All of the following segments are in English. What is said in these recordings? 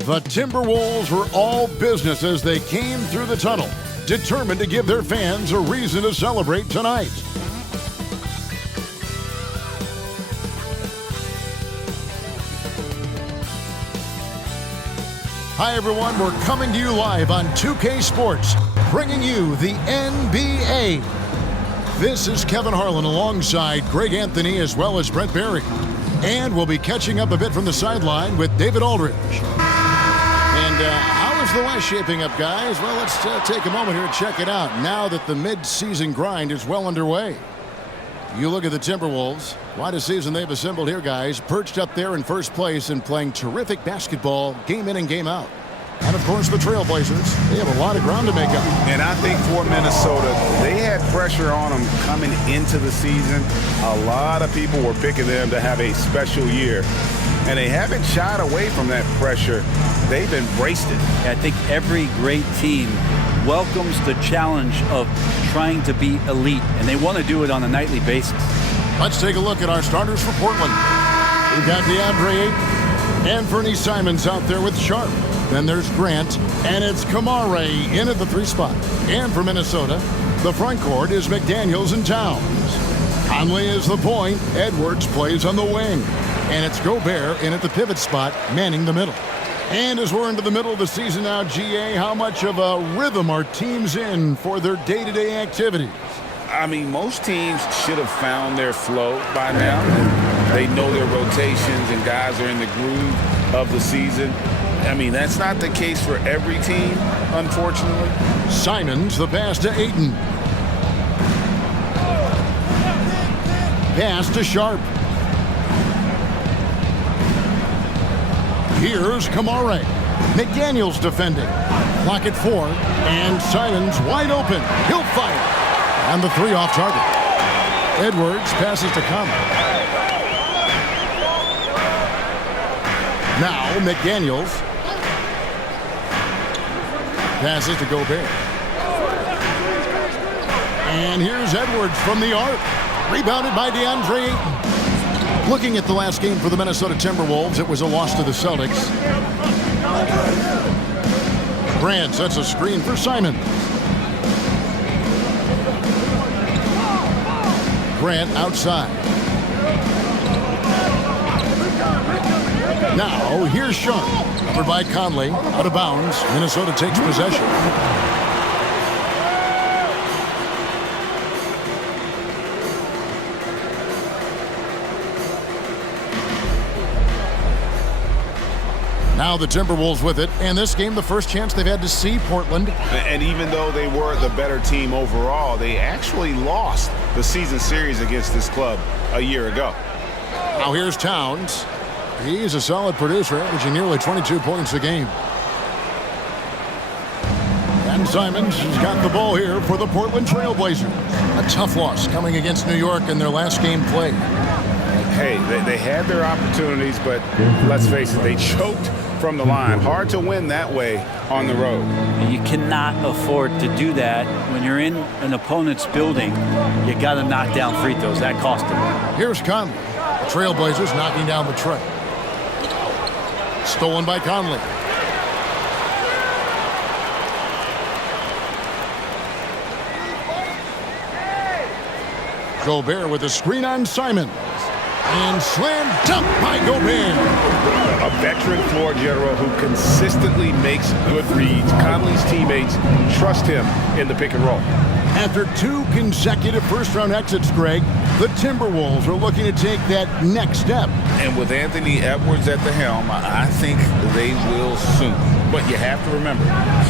The Timberwolves were all business as they came through the tunnel, determined to give their fans a reason to celebrate tonight. Hi everyone, we're coming to you live on 2K Sports, bringing you the NBA. This is Kevin Harlan alongside Greg Anthony as well as Brent Barry. And we'll be catching up a bit from the sideline with David Aldridge. And how is the West shaping up, guys? Well, let's take a moment here and check it out now that the mid-season grind is well underway. You look at the Timberwolves. Quite a season they've assembled here, guys. Perched up there in first place and playing terrific basketball game in and game out. And, of course, the Trailblazers, they have a lot of ground to make up. And I think for Minnesota, they had pressure on them coming into the season. A lot of people were picking them to have a special year. And they haven't shied away from that pressure. They've embraced it. I think every great team welcomes the challenge of trying to be elite, and they want to do it on a nightly basis. Let's take a look at our starters for Portland. We've got DeAndre Ayton and Fernie Simons out there with Sharp. Then there's Grant, and it's Kamare in at the 3 spot. And for Minnesota, the front court is McDaniels and Towns. Conley is the point. Edwards plays on the wing. And it's Gobert in at the pivot spot, manning the middle. And as we're into the middle of the season now, GA, how much of a rhythm are teams in for their day-to-day activities? I mean, most teams should have found their flow by now. They know their rotations and guys are in the groove of the season. I mean, that's not the case for every team, unfortunately. Simons, the pass to Ayton. Pass to Sharp. Here's Kamare. McDaniels defending. Clock at 4. And Simons wide open. He'll fire. And the 3 off target. Edwards passes to Conley. Now McDaniels. Passes to Gobert. And here's Edwards from the arc. Rebounded by DeAndre Ayton. Looking at the last game for the Minnesota Timberwolves, it was a loss to the Celtics. Grant sets a screen for Simon. Grant outside. Now, here's Sharp. Covered by Conley. Out of bounds. Minnesota takes possession. Now the Timberwolves with it. And this game, the first chance they've had to see Portland. And even though they were the better team overall, they actually lost the season series against this club a year ago. Now here's Towns. He's a solid producer, averaging nearly 22 points a game. And Simons has got the ball here for the Portland Trailblazers. A tough loss coming against New York in their last game played. Hey, they had their opportunities, but let's face it, they choked from the line. Hard to win that way on the road. You cannot afford to do that when you're in an opponent's building. You got to knock down free throws. That cost them. Here's Conley. The Trailblazers knocking down the tray. Stolen by Conley. Gobert with a screen on Simons. And slam dunk by Gobert. A veteran floor general who consistently makes good reads. Conley's teammates trust him in the pick and roll. After 2 consecutive first-round exits, Greg, the Timberwolves are looking to take that next step. And with Anthony Edwards at the helm, I think they will soon. But you have to remember,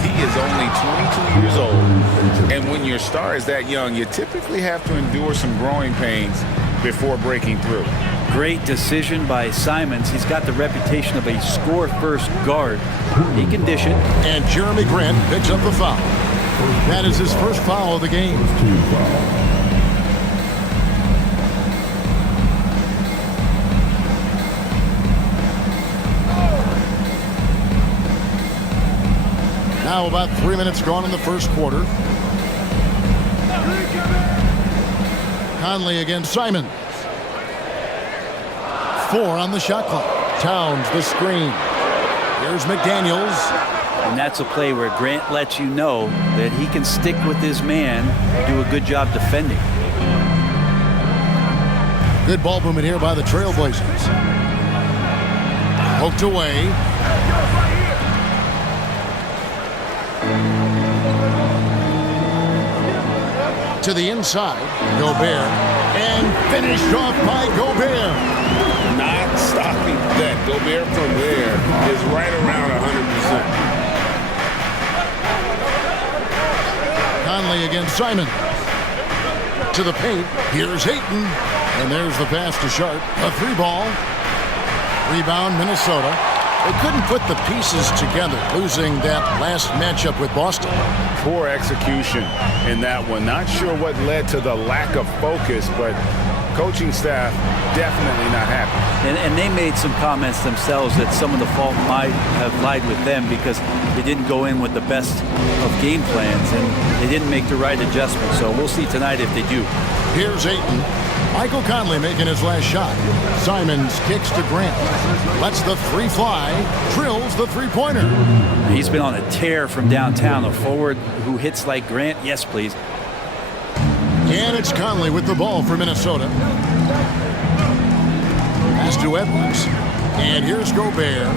he is only 22 years old. And when your star is that young, you typically have to endure some growing pains before breaking through. Great decision by Simons. He's got the reputation of a score-first guard. He can dish it. And Jeremy Grant picks up the foul. That is his first foul of the game. Now about 3 minutes gone in the first quarter. Conley against Simons. 4 on the shot clock. Towns the screen. Here's McDaniels. And that's a play where Grant lets you know that he can stick with his man and do a good job defending. Good ball movement here by the Trailblazers. Poked away. To the inside, Gobert, and finished off by Gobert. Not stopping that. Gobert from there is right around 100%. Conley against Simon. To the paint, here's Ayton, and there's the pass to Sharp. A 3-ball. Rebound, Minnesota. They couldn't put the pieces together, losing that last matchup with Boston. Poor execution in that one. Not sure what led to the lack of focus, but coaching staff definitely not happy. And they made some comments themselves that some of the fault might have lied with them because they didn't go in with the best of game plans and they didn't make the right adjustments. So we'll see tonight if they do. Here's Ayton. Michael Conley making his last shot. Simons kicks to Grant. Lets the 3 fly. Drills the 3-pointer. He's been on a tear from downtown. A forward who hits like Grant. Yes, please. And it's Conley with the ball for Minnesota. Pass to Edwards. And here's Gobert.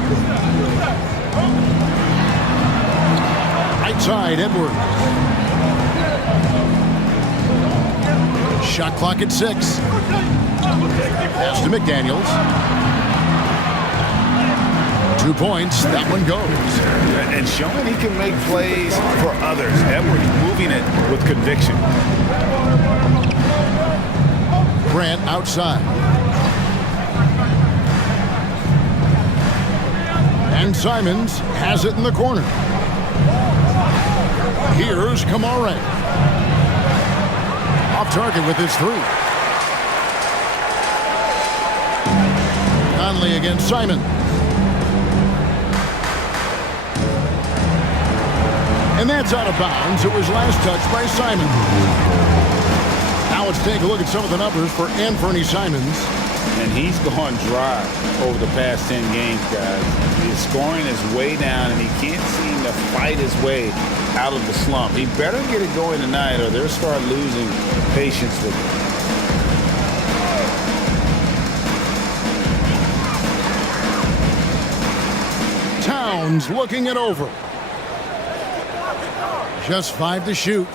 Right side, Edwards. Shot clock at 6. Pass to McDaniels. 2 points. That one goes. And showing he can make plays for others. Edwards moving it with conviction. Grant outside. And Simons has it in the corner. Here's Kamara. Off target with his 3. Conley against Simon. And that's out of bounds. It was last touched by Simon. Now let's take a look at some of the numbers for Anthony Simons. And he's gone dry over the past 10 games, guys. His scoring is way down, and he can't seem to fight his way out of the slump. He better get it going tonight, or they'll start losing patience with him. Towns looking it over. Just 5 to shoot.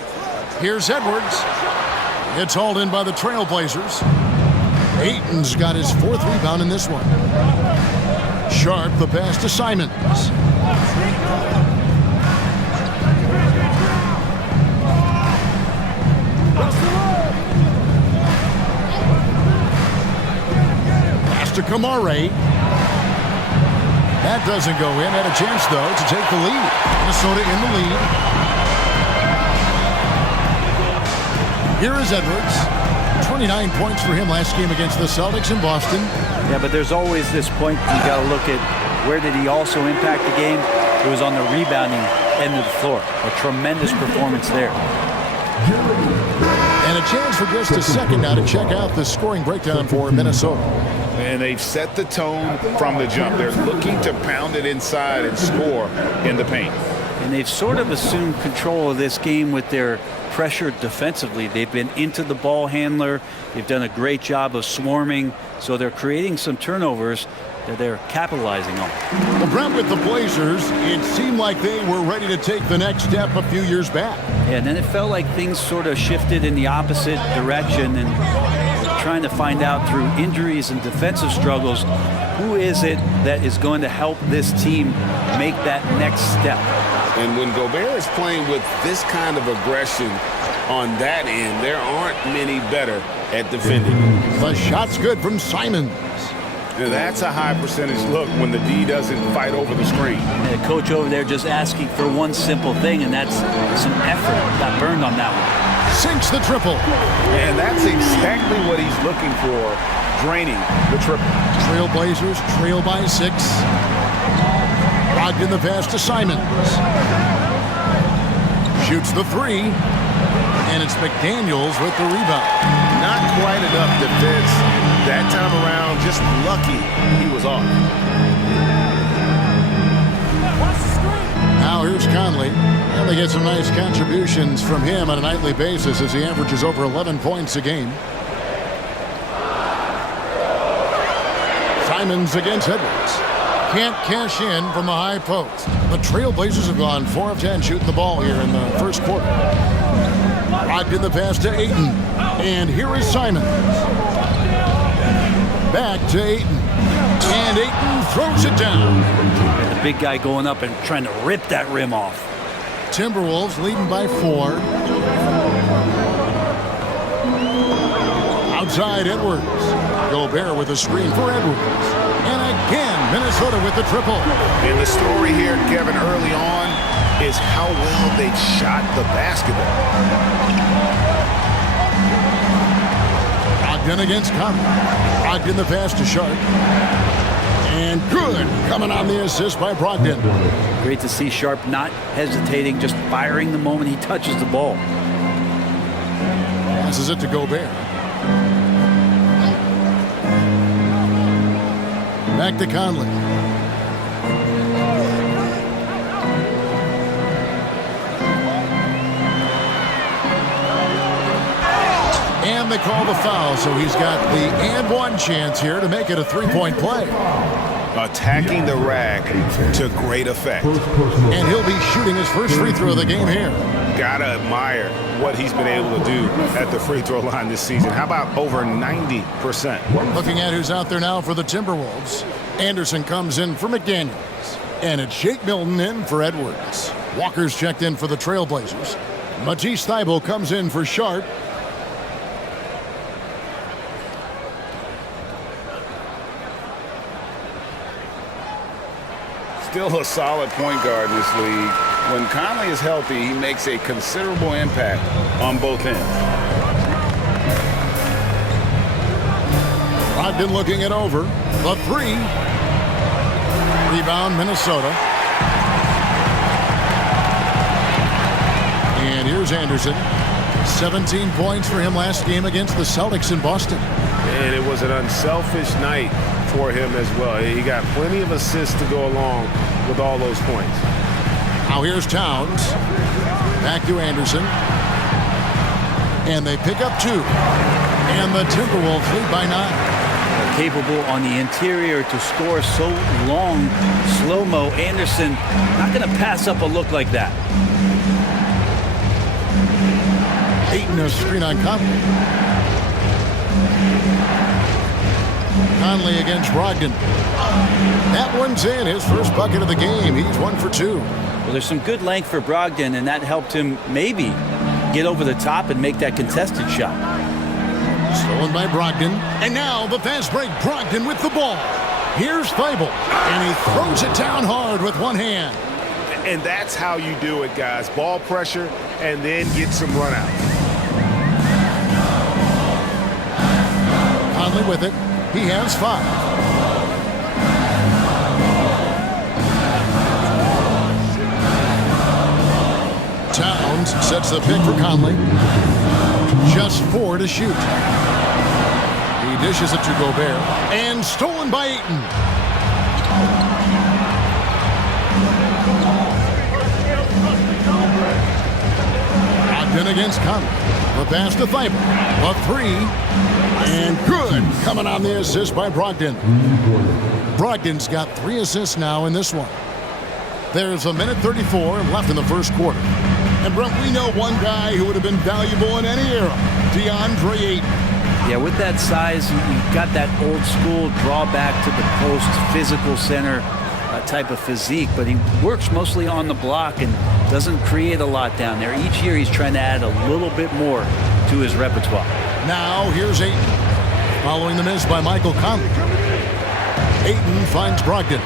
Here's Edwards. It's hauled in by the Trailblazers. Ayton's got his 4th rebound in this one. Sharp, the pass to Simons. Pass to Kamara. That doesn't go in. Had a chance, though, to take the lead. Minnesota in the lead. Here is Edwards. 29 points for him last game against the Celtics in Boston. Yeah, but there's always this point you got to look at where did he also impact the game? It was on the rebounding end of the floor. A tremendous performance there. And a chance for just a second now to check out the scoring breakdown for Minnesota. And they've set the tone from the jump. They're looking to pound it inside and score in the paint. And they've sort of assumed control of this game with their pressure defensively. They've been into the ball handler. They've done a great job of swarming. So they're creating some turnovers that they're capitalizing on. Well, Brent, with the Blazers, it seemed like they were ready to take the next step a few years back. Yeah, and then it felt like things sort of shifted in the opposite direction, and trying to find out through injuries and defensive struggles, who is it that is going to help this team make that next step? And when Gobert is playing with this kind of aggression on that end, there aren't many better at defending. The shot's good from Simons. Now, that's a high percentage look when the D doesn't fight over the screen. And the coach over there just asking for one simple thing, and that's some effort. Got burned on that one. Sinks the triple. And that's exactly what he's looking for, draining the triple. Trailblazers trail by 6. Brogdon the pass to Simons. Shoots the 3. And it's McDaniels with the rebound. Not quite enough defense that time around. Just lucky he was off. Conley. And they get some nice contributions from him on a nightly basis as he averages over 11 points a game. Simons against Edwards. Can't cash in from the high post. The Trailblazers have gone 4 of 10 shooting the ball here in the first quarter. Brogdon the pass to Ayton. And here is Simons. Back to Ayton. And Ayton throws it down. The big guy going up and trying to rip that rim off. Timberwolves leading by 4. Outside Edwards. Gobert with a screen for Edwards. And again, Minnesota with the triple. And the story here, Kevin, early on is how well they shot the basketball. Brogdon against Conley. Brogdon the pass to Sharp. And good. Coming on the assist by Brogdon. Great to see Sharp not hesitating, just firing the moment he touches the ball. Passes it to Gobert. Back to Conley. And they call the foul, so he's got the and one chance here to make it a three-point play. Attacking the rack to great effect. And he'll be shooting his first free throw of the game here. Gotta admire what he's been able to do at the free throw line this season. How about over 90%? Looking at who's out there now for the Timberwolves. Anderson comes in for McDaniels. And it's Shake Milton in for Edwards. Walker's checked in for the Trailblazers. Matisse Thybulle comes in for Sharp. Still a solid point guard in this league. When Conley is healthy, he makes a considerable impact on both ends. Brogdon looking it over. The three. Rebound, Minnesota. And here's Anderson. 17 points for him last game against the Celtics in Boston. And it was an unselfish night for him as well. He got plenty of assists to go along with all those points. Now here's Towns. Back to Anderson. And they pick up 2. And the Timberwolves lead by 9. Capable on the interior to score so long. Slow-mo. Anderson not going to pass up a look like that. Ayton a screen on Conley. Conley against Brogdon. That one's in. His first bucket of the game. He's 1 for 2. Well, there's some good length for Brogdon, and that helped him maybe get over the top and make that contested shot. Stolen by Brogdon. And now the fast break. Brogdon with the ball. Here's Thybulle. And he throws it down hard with one hand. And that's how you do it, guys. Ball pressure and then get some run out. Conley with it. He has 5. Towns sets the pick for Conley. Just 4 to shoot. He dishes it to Gobert. And stolen by Ayton. Brogdon against Conley. The pass to Thybulle. A 3. And good. Coming on the assist by Brogdon. Brogdon's got 3 assists now in this one. There's a minute 34 left in the first quarter. And Brent, we know one guy who would have been valuable in any era. DeAndre Ayton. Yeah, with that size, you've got that old school drawback to the post, physical center type of physique, but he works mostly on the block and doesn't create a lot down there. Each year he's trying to add a little bit more to his repertoire. Now here's Ayton. Following the miss by Michael Conley. Ayton finds Brogdon.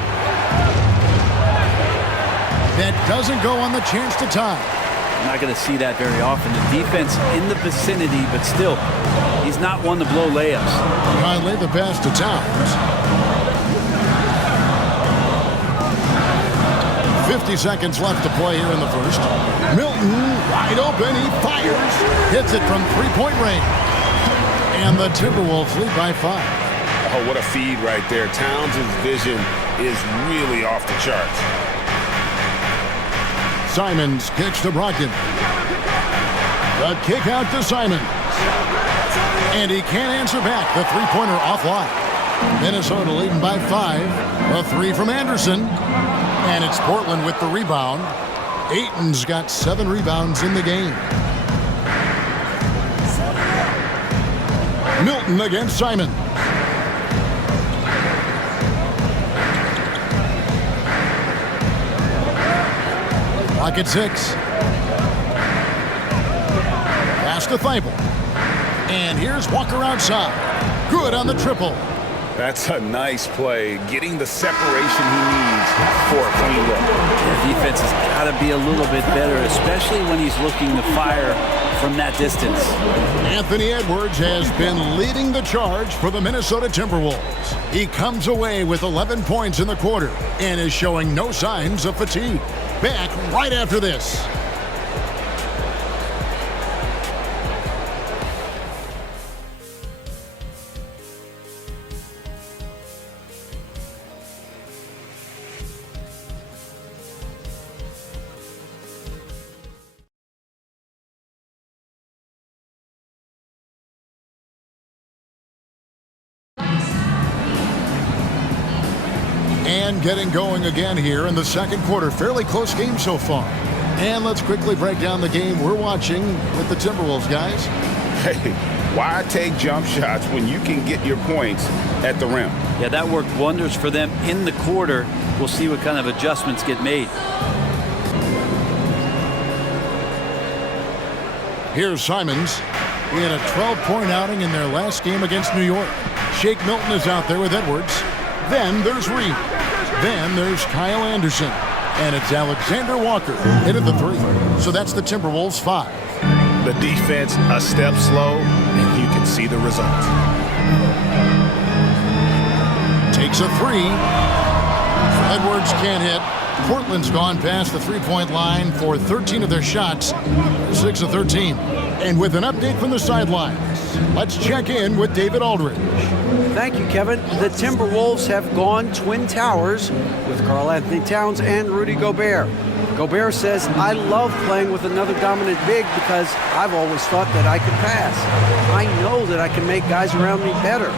That doesn't go on the chance to tie. Not going to see that very often. The defense in the vicinity, but still, he's not one to blow layups. Conley the pass to Towns. 50 seconds left to play here in the first. Milton wide open. He fires. Hits it from three-point range. And the Timberwolves lead by 5. Oh, what a feed right there. Towns' vision is really off the charts. Simons kicks to Brogdon. The kick out to Simons. And he can't answer back. The three-pointer offline. Minnesota leading by 5. A 3 from Anderson. And it's Portland with the rebound. Ayton's got 7 rebounds in the game. Milton against Simon. Clock at 6. Pass to Thibault. And here's Walker outside. Good on the triple. That's a nice play, getting the separation he needs for a clean look. The defense has got to be a little bit better, especially when he's looking to fire from that distance. Anthony Edwards has been leading the charge for the Minnesota Timberwolves. He comes away with 11 points in the quarter and is showing no signs of fatigue. Back right after this. And getting going again here in the second quarter. Fairly close game so far. And let's quickly break down the game we're watching with the Timberwolves, guys. Hey, why take jump shots when you can get your points at the rim? Yeah, that worked wonders for them in the quarter. We'll see what kind of adjustments get made. Here's Simons. He had a 12-point outing in their last game against New York. Shake Milton is out there with Edwards. Then there's Reed. Then there's Kyle Anderson. And it's Alexander Walker hitting the 3. So that's the Timberwolves 5. The defense a step slow, and you can see the result. Takes a 3. Edwards can't hit. Portland's gone past the three-point line for 13 of their shots. 6 of 13. And with an update from the sidelines, let's check in with David Aldridge. Thank you, Kevin. The Timberwolves have gone Twin Towers with Karl-Anthony Towns and Rudy Gobert. Gobert says, I love playing with another dominant big because I've always thought that I could pass. I know that I can make guys around me better.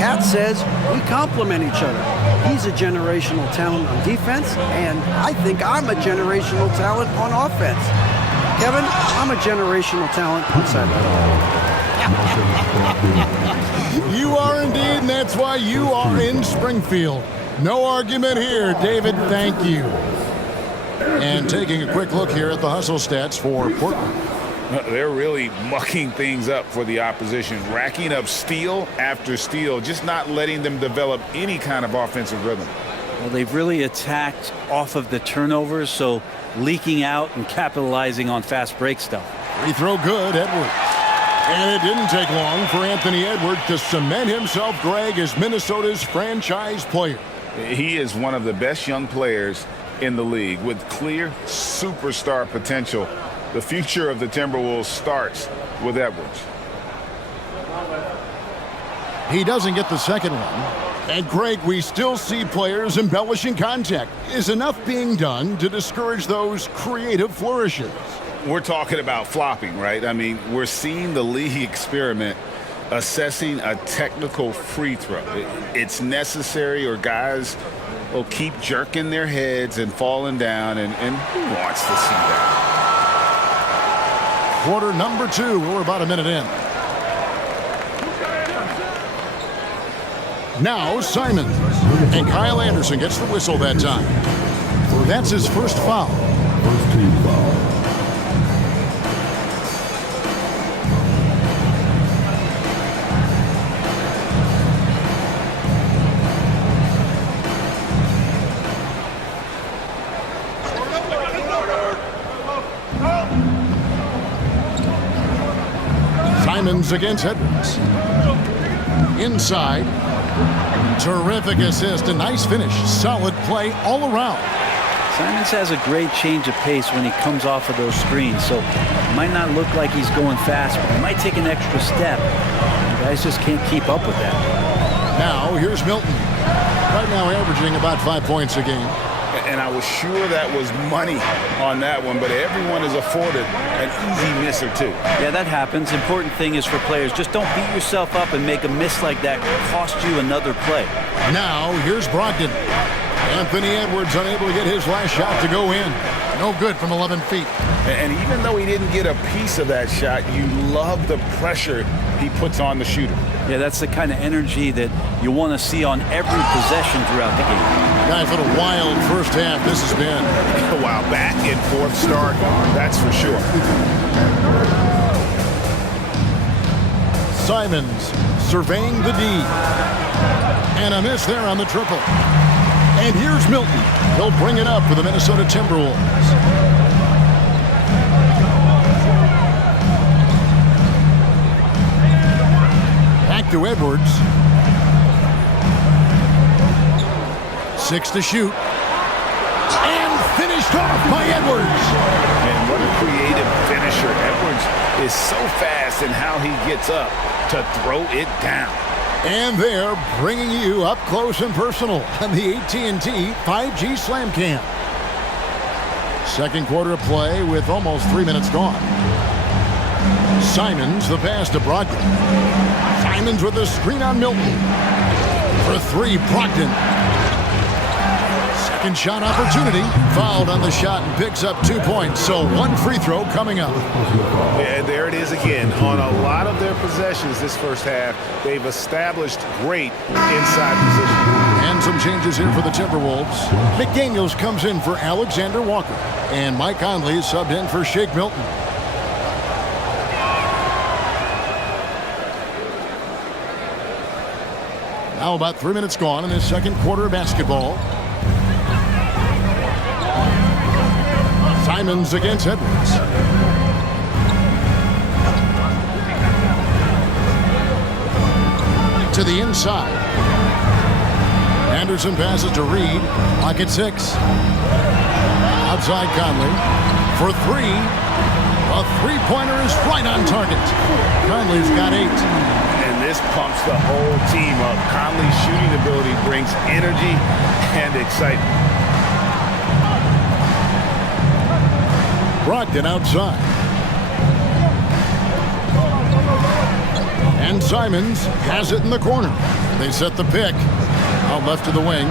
Kat says, we complement each other. He's a generational talent on defense, and I think I'm a generational talent on offense. Kevin, I'm a generational talent inside that. You are indeed, and that's why you are in Springfield. No argument here, David. Thank you. And taking a quick look here at the hustle stats for Portland. They're really mucking things up for the opposition, racking up steal after steal, just not letting them develop any kind of offensive rhythm. Well, they've really attacked off of the turnovers, so leaking out and capitalizing on fast break stuff. Free throw good, Edwards. And it didn't take long for Anthony Edwards to cement himself, Greg, as Minnesota's franchise player. He is one of the best young players in the league with clear superstar potential. The future of the Timberwolves starts with Edwards. He doesn't get the second one. And Greg, we still see players embellishing contact. Is enough being done to discourage those creative flourishes? We're talking about flopping, right? I mean, we're seeing the league experiment assessing a technical free throw. It's necessary, or guys will keep jerking their heads and falling down, and who wants to see that? Quarter number 2. We're about a minute in. Now Simons. And Kyle Anderson gets the whistle that time. That's his first foul. First team foul. Simons against Edwards. Inside. Terrific assist. A nice finish. Solid play all around. Simons has a great change of pace when he comes off of those screens, so it might not look like he's going fast, but he might take an extra step. The guys just can't keep up with that. Now here's Milton. Right now averaging about 5 points a game. And I was sure that was money on that one, but everyone is afforded an easy miss or two. Yeah, that happens. Important thing is for players, just don't beat yourself up and make a miss like that cost you another play. Now, here's Brogdon. Anthony Edwards unable to get his last shot to go in. No good from 11 feet. And even though he didn't get a piece of that shot, you love the pressure he puts on the shooter. Yeah, that's the kind of energy that you want to see on every possession throughout the game. Guys, what a wild first half this has been. Wow, back and forth start, that's for sure. Simons surveying the D. And a miss there on the triple. And here's Milton. He'll bring it up for the Minnesota Timberwolves. Back to Edwards. 6 to shoot. And finished off by Edwards. And what a creative finisher. Edwards is so fast in how he gets up to throw it down. And they're bringing you up close and personal on the AT&T 5G Slam Cam. Second quarter of play with almost 3 minutes gone. Simons the pass to Brogdon. Simons with the screen on Milton. For three, Brogdon. Second shot opportunity. Fouled on the shot and picks up 2 points. So one free throw coming up. And there it is again. On a lot of their possessions this first half, they've established great inside position. And some changes here for the Timberwolves. McDaniels comes in for Alexander Walker. And Mike Conley is subbed in for Shake Milton. Now about 3 minutes gone in this second quarter of basketball. Simons against Edwards. To the inside. Anderson passes to Reed. Lock at 6. Outside Conley. For 3. A three-pointer is right on target. Conley's got 8. And this pumps the whole team up. Conley's shooting ability brings energy and excitement. Brogdon outside. And Simons has it in the corner. They set the pick. Out left to the wing.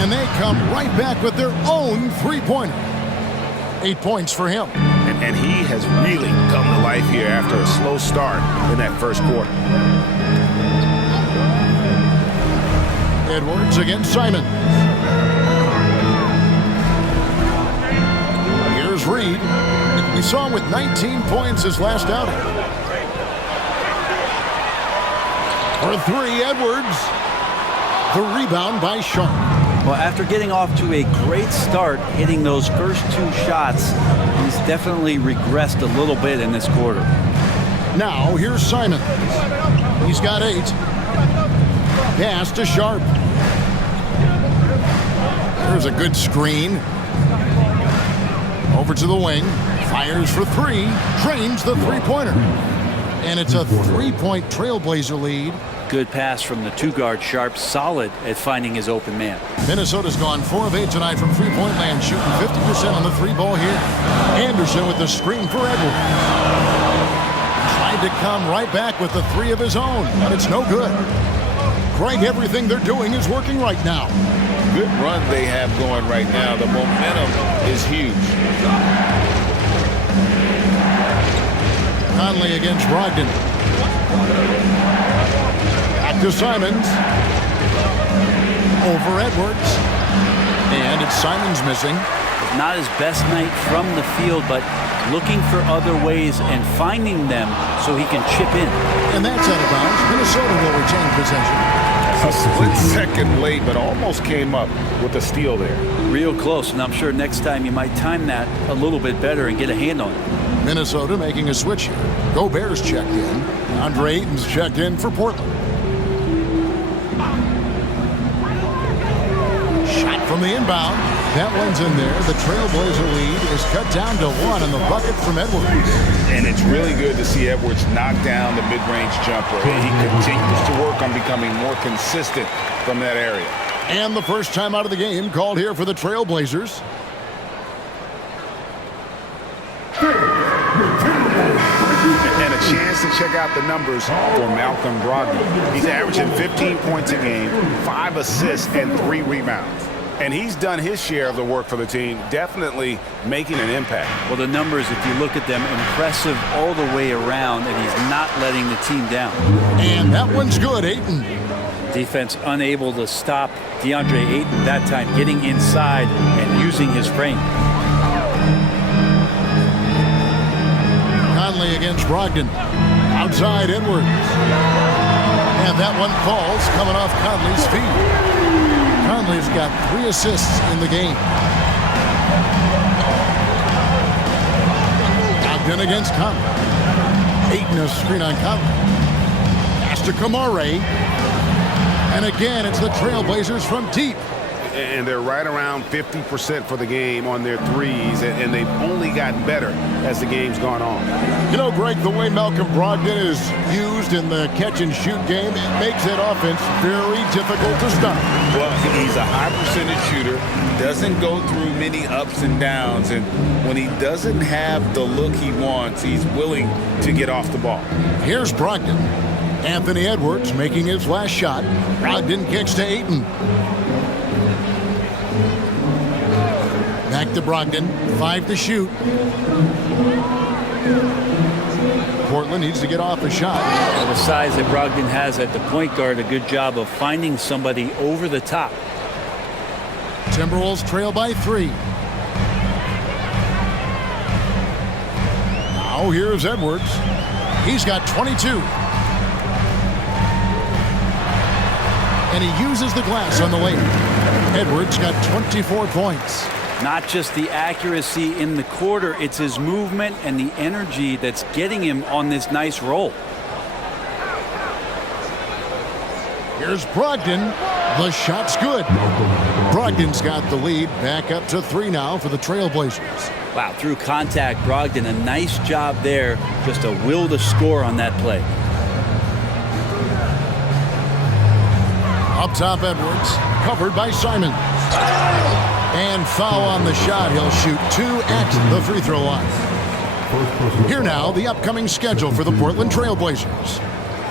And they come right back with their own three-pointer. 8 points for him. And he has really come to life here after a slow start in that first quarter. Edwards against Simons. Here's Reed. We saw him with 19 points his last outing. For 3, Edwards. The rebound by Sharp. Well, after getting off to a great start, hitting those first 2 shots, he's definitely regressed a little bit in this quarter. Now, here's Simons. He's got 8. Pass to Sharp. There's a good screen. Over to the wing. Fires for 3. Drains the three-pointer. And it's a 3-point Trailblazer lead. Good pass from the 2-guard Sharp, solid at finding his open man. Minnesota's gone 4 of 8 tonight from three-point land, shooting 50% on the 3-ball here. Anderson with the screen for Edwards. Tried to come right back with the 3 of his own, but it's no good. Greg, everything they're doing is working right now. Good run they have going right now. The momentum is huge. Conley against Brogdon. Back to Simons. Over Edwards. And it's Simons missing. Not his best night from the field, but looking for other ways and finding them so he can chip in. And that's out of bounds. Minnesota will retain possession. A split second late, but almost came up with a steal there. Real close, and I'm sure next time you might time that a little bit better and get a hand on it. Minnesota making a switch here. Gobert's checked in. Andre Ayton's checked in for Portland. Shot from the inbound. That one's in there. The Trailblazer lead is cut down to 1 on the bucket from Edwards. And it's really good to see Edwards knock down the mid-range jumper. He continues to work on becoming more consistent from that area. And the first time out of the game called here for the Trailblazers. And a chance to check out the numbers for Malcolm Brogdon. He's averaging 15 points a game, 5 assists, and 3 rebounds. And he's done his share of the work for the team, definitely making an impact. Well, the numbers, if you look at them, impressive all the way around, and he's not letting the team down. And that one's good, Ayton. Defense unable to stop DeAndre Ayton that time, getting inside and using his frame. Conley against Brogdon. Outside Edwards. And that one falls coming off Conley's feet. Conley's got 3 assists in the game. Brogdon against Conley. Ayton a screen on Conley. Pass to Kamare. And again, it's the Trailblazers from deep. And they're right around 50% for the game on their threes, and they've only gotten better as the game's gone on. You know, Greg, the way Malcolm Brogdon is used in the catch-and-shoot game, it makes that offense very difficult to stop. Well, he's a high percentage shooter, doesn't go through many ups and downs, and when he doesn't have the look he wants, he's willing to get off the ball. Here's Brogdon. Anthony Edwards making his last shot. Brogdon kicks to Ayton. Back to Brogdon. 5 to shoot. Portland needs to get off a shot. Well, the size that Brogdon has at the point guard, a good job of finding somebody over the top. Timberwolves trail by 3. Now here's Edwards. He's got 22. And he uses the glass on the lane. Edwards got 24 points. Not just the accuracy in the quarter, it's his movement and the energy that's getting him on this nice roll. Here's Brogdon. The shot's good. Brogdon's got the lead. Back up to 3 now for the Trailblazers. Wow, through contact, Brogdon, a nice job there. Just a will to score on that play. Up top, Edwards. Covered by Simons. And foul on the shot. He'll shoot 2 at the free throw line. Here now, the upcoming schedule for the Portland Trailblazers.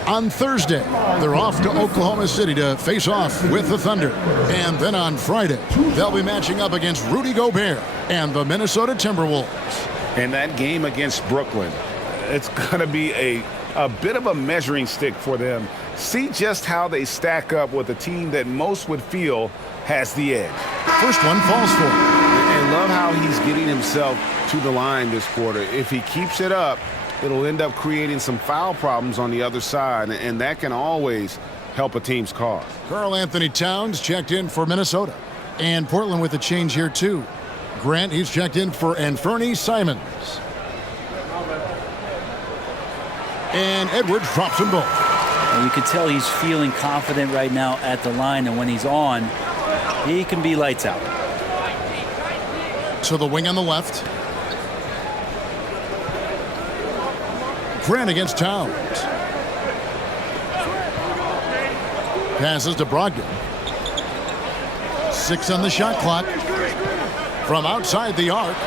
On Thursday, they're off to Oklahoma City to face off with the Thunder. And then on Friday, they'll be matching up against Rudy Gobert and the Minnesota Timberwolves. And that game against Brooklyn, it's going to be a bit of a measuring stick for them. See just how they stack up with a team that most would feel has the edge. First one falls for him. And love how he's getting himself to the line this quarter. If he keeps it up, it'll end up creating some foul problems on the other side, and that can always help a team's cause. Karl-Anthony Towns checked in for Minnesota. And Portland with a change here, too. Grant, he's checked in for Anthony Simons. And Edwards drops them both. And you can tell he's feeling confident right now at the line, and when he's on, he can be lights out. To the wing on the left. Grant against Towns. Passes to Brogdon. 6 on the shot clock. From outside the arc.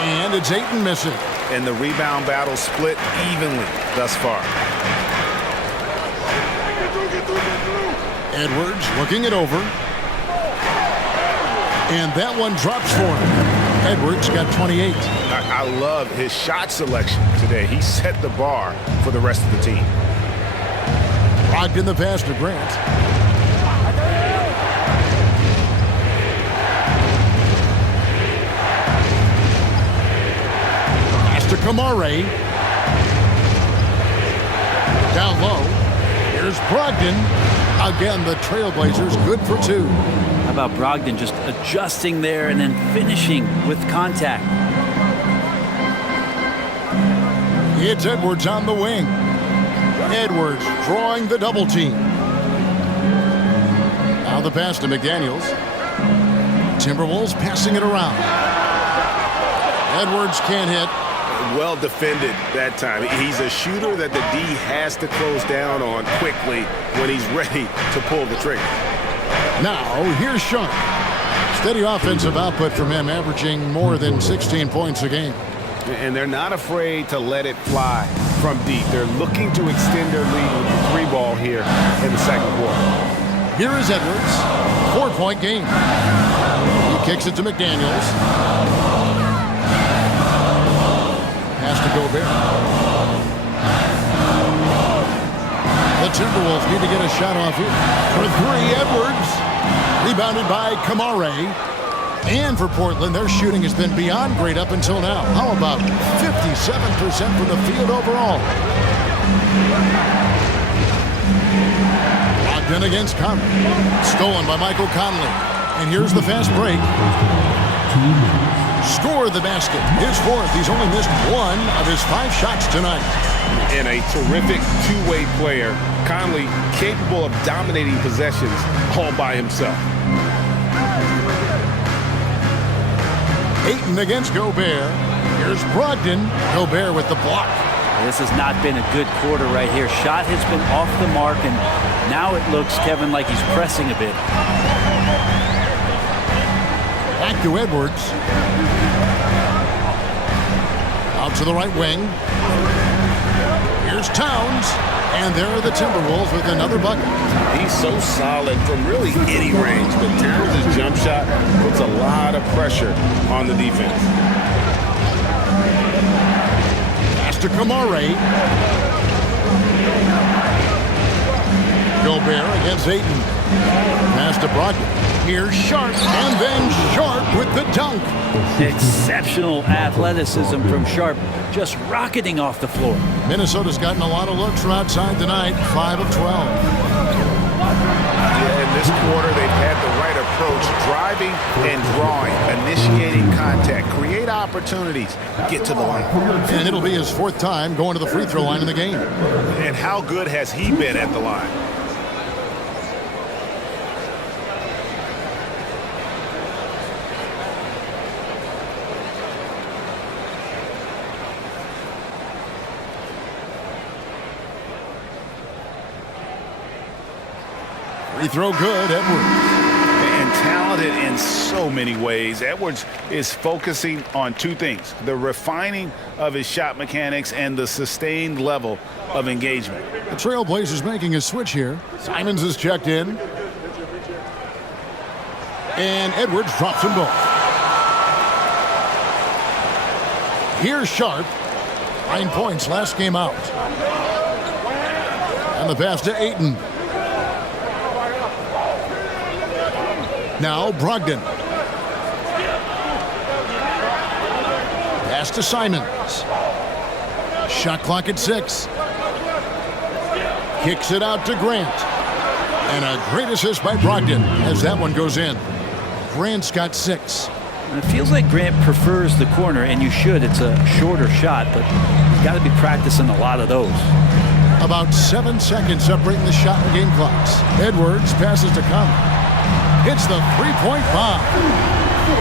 And it's Ayton missing. And the rebound battle split evenly thus far. Edwards looking it over. And that one drops for him. Edwards got 28. I love his shot selection today. He set the bar for the rest of the team. Brogdon the pass to Grant. Pass to Kamare. Down low. Here's Brogdon. Again, the Trailblazers good for 2. How about Brogdon just adjusting there and then finishing with contact? It's Edwards on the wing. Edwards drawing the double team. Now the pass to McDaniels. Timberwolves passing it around. Edwards can't hit. well defended that time. He's a shooter that the D has to close down on quickly when he's ready to pull the trigger. Now, here's Sharp. Steady offensive output from him, averaging more than 16 points a game. And they're not afraid to let it fly from deep. They're looking to extend their lead with the 3-ball here in the second quarter. Here is Edwards. 4-point game. He kicks it to McDaniels. Pass to Gobert. The Timberwolves need to get a shot off here. For 3, Edwards. Rebounded by Kamare. And for Portland, their shooting has been beyond great up until now. How about 57% from the field overall? Locked in against Conley. Stolen by Michael Conley. And here's the fast break. Scored the basket. His 4th. He's only missed 1 of his 5 shots tonight. And a terrific two-way player. Conley capable of dominating possessions all by himself. Ayton against Gobert. Here's Brogdon. Gobert with the block. This has not been a good quarter right here. Shot has been off the mark, and now it looks, Kevin, like he's pressing a bit. Back to Edwards. Out to the right wing. Here's Towns. And there are the Timberwolves with another bucket. He's so solid from really any range, but Towns' jump shot puts a lot of pressure on the defense. Pass to Kamare. Gobert against Ayton. Pass to Brogdon. Here's Sharp, and then Sharp with the dunk. Exceptional athleticism from Sharp, just rocketing off the floor. Minnesota's gotten a lot of looks from outside tonight, 5 of 12. Yeah, in this quarter, they've had the right approach, driving and drawing, initiating contact, create opportunities, get to the line. And it'll be his 4th time going to the free throw line in the game. And how good has he been at the line? Free throw good, Edwards. And talented in so many ways. Edwards is focusing on 2 things: the refining of his shot mechanics and the sustained level of engagement. The Trailblazers making a switch here. Simons is checked in. And Edwards drops them both. Here's Sharp. 9 points last game out. And the pass to Ayton. Now Brogdon. Pass to Simons. Shot clock at 6. Kicks it out to Grant. And a great assist by Brogdon as that one goes in. Grant's got 6. It feels like Grant prefers the corner, and you should. It's a shorter shot, but you've got to be practicing a lot of those. About 7 seconds separating the shot and game clocks. Edwards passes to Conley. Hits the 3-point bomb.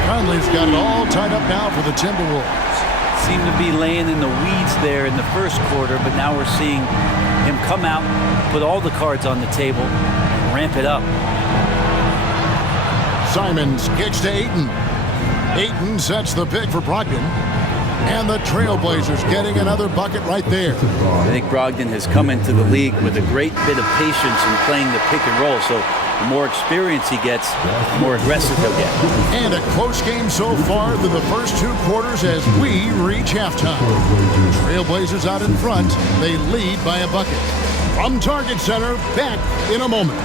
Conley's got it all tied up now for the Timberwolves. Seemed to be laying in the weeds there in the first quarter, but now we're seeing him come out, put all the cards on the table, and ramp it up. Simons kicks to Ayton. Ayton sets the pick for Brogdon. And the Trailblazers getting another bucket right there. I think Brogdon has come into the league with a great bit of patience in playing the pick and roll, so the more experience he gets, the more aggressive he'll get. And a close game so far through the first 2 quarters as we reach halftime. Trailblazers out in front. They lead by a bucket. From Target Center, back in a moment.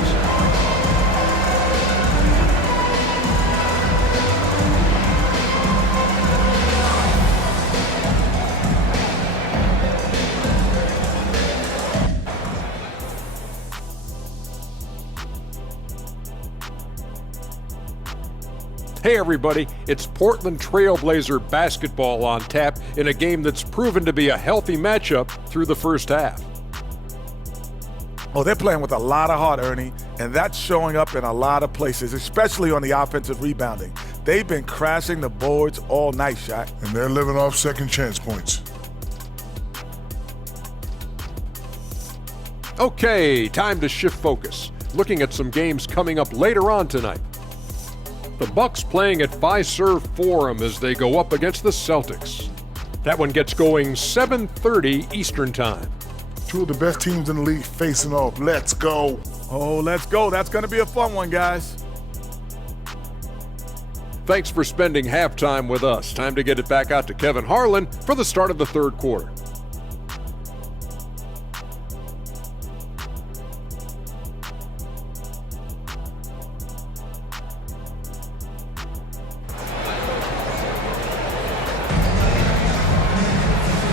Hey everybody, it's Portland Trailblazer basketball on tap in a game that's proven to be a healthy matchup through the first half. Oh, they're playing with a lot of heart, Ernie, and that's showing up in a lot of places, especially on the offensive rebounding. They've been crashing the boards all night, Shaq. And they're living off second chance points. Okay, time to shift focus. Looking at some games coming up later on tonight. The Bucks playing at Fiserv Forum as they go up against the Celtics. That one gets going 7:30 Eastern Time. Two of the best teams in the league facing off. Let's go. Oh, let's go. That's going to be a fun one, guys. Thanks for spending halftime with us. Time to get it back out to Kevin Harlan for the start of the third quarter.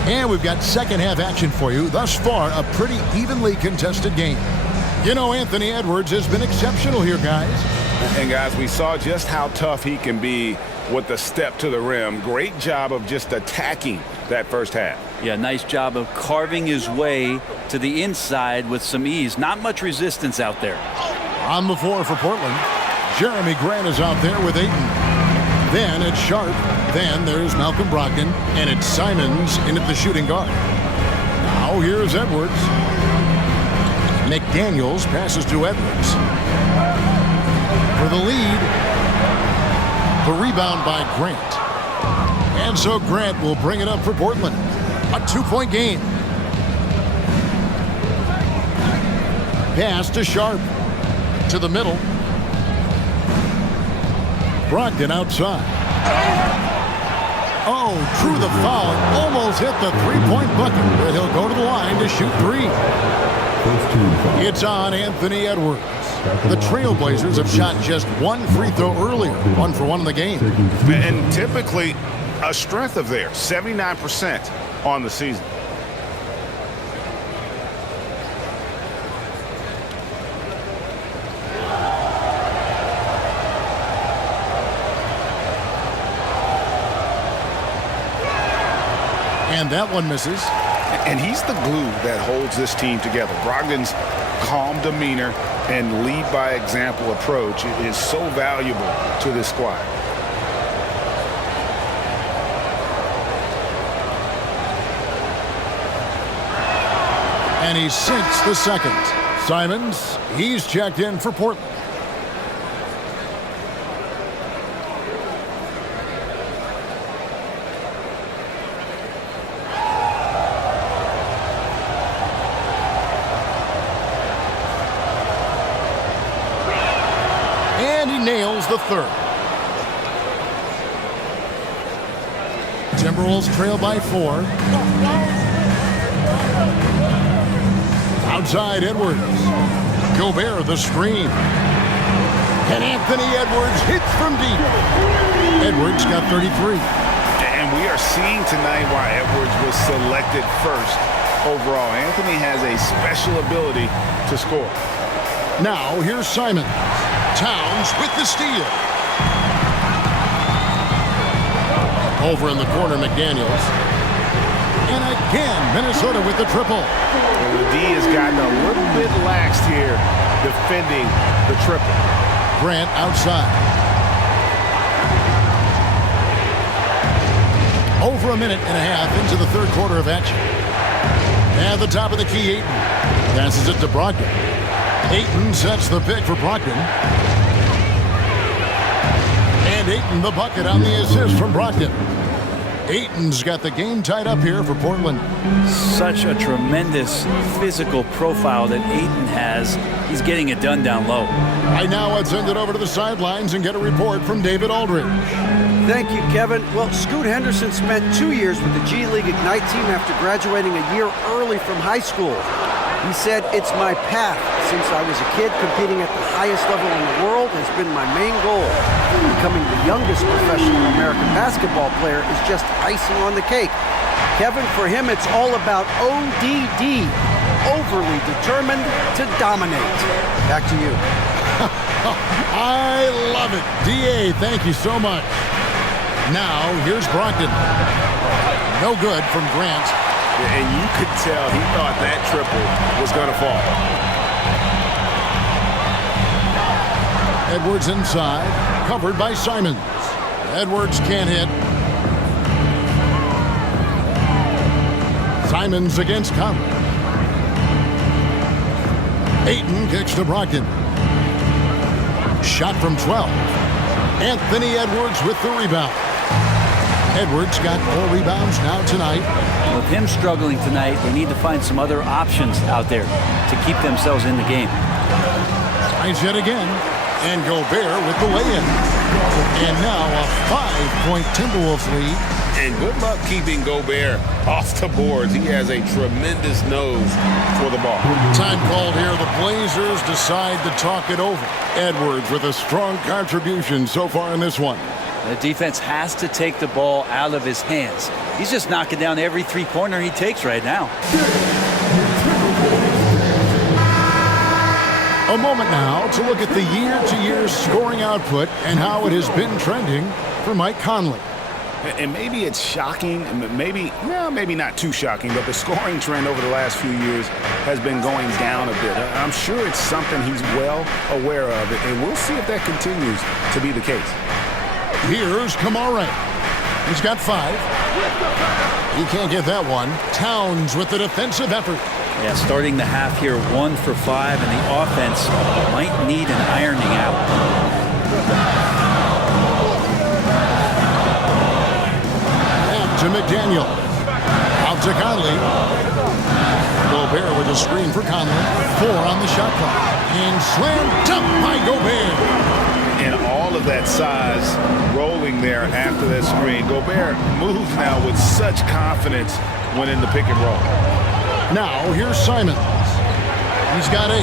And we've got second half action for you. Thus far, a pretty evenly contested game. You know, Anthony Edwards has been exceptional here, guys. And guys, we saw just how tough he can be with the step to the rim. Great job of just attacking that first half. Yeah, nice job of carving his way to the inside with some ease. Not much resistance out there. On the floor for Portland, Jeremy Grant is out there with Ayton. Then it's Sharp. Then there's Malcolm Brogdon. And it's Simons in at the shooting guard. Now here's Edwards. McDaniels passes to Edwards. For the lead. The rebound by Grant. And so Grant will bring it up for Portland. A 2-point game. Pass to Sharp. To the middle. Brogdon outside. Oh, drew the foul. Almost hit the three-point bucket, but he'll go to the line to shoot three. It's on Anthony Edwards. The Trailblazers have shot just one free throw earlier, 1 for 1 in the game. And typically a strength of theirs, 79% on the season. And that one misses. And he's the glue that holds this team together. Brogdon's calm demeanor and lead by example approach is so valuable to this squad. And he sinks the second. Simons, he's checked in for Portland. And he nails the third. Timberwolves trail by 4. Outside Edwards. Gobert the screen. And Anthony Edwards hits from deep. Edwards got 33. And we are seeing tonight why Edwards was selected first overall. Anthony has a special ability to score. Now here's Simons. Towns with the steal. Over in the corner, McDaniels. And again, Minnesota with the triple. And the D has gotten a little bit laxed here defending the triple. Grant outside. Over a minute and a half into the third quarter of action. At the top of the key, Ayton passes it to Brogdon. Ayton sets the pick for Brogdon. And Ayton the bucket on the assist from Brogdon. Ayton's got the game tied up here for Portland. Such a tremendous physical profile that Ayton has. He's getting it done down low. Right now, let's send it over to the sidelines and get a report from David Aldridge. Thank you, Kevin. Well, Scoot Henderson spent 2 years with the G League Ignite team after graduating a year early from high school. He said, "It's my path. Since I was a kid, competing at the highest level in the world has been my main goal. Becoming the youngest professional American basketball player is just icing on the cake." Kevin, for him, it's all about ODD, overly determined to dominate. Back to you. I love it. DA, thank you so much. Now, here's Brogdon. No good from Grant. And you could tell he thought that triple was going to fall. Edwards inside, covered by Simons. Edwards can't hit. Simons against Conley. Ayton kicks to Brogdon. Shot from 12. Anthony Edwards with the rebound. Edwards got 4 rebounds now tonight. With him struggling tonight, they need to find some other options out there to keep themselves in the game. Tries yet again. And Gobert with the lay-in. And now a 5-point Timberwolves lead. And good luck keeping Gobert off the boards. He has a tremendous nose for the ball. Time called here. The Blazers decide to talk it over. Edwards with a strong contribution so far in this one. The defense has to take the ball out of his hands. He's just knocking down every three-pointer he takes right now. A moment now to look at the year-to-year scoring output and how it has been trending for Mike Conley. And maybe it's shocking, maybe not too shocking, but the scoring trend over the last few years has been going down a bit. I'm sure it's something he's well aware of, and we'll see if that continues to be the case. Here's Kamara. He's got 5. He can't get that one. Towns with the defensive effort. Yeah, starting the half here 1 for 5, and the offense might need an ironing out. To McDaniel. Out to Conley. Gobert with a screen for Conley. 4 on the shot clock. And slammed up by Gobert. And all of that size rolling there after that screen. Gobert moves now with such confidence when in the pick and roll. Now here's Simons. He's got 8.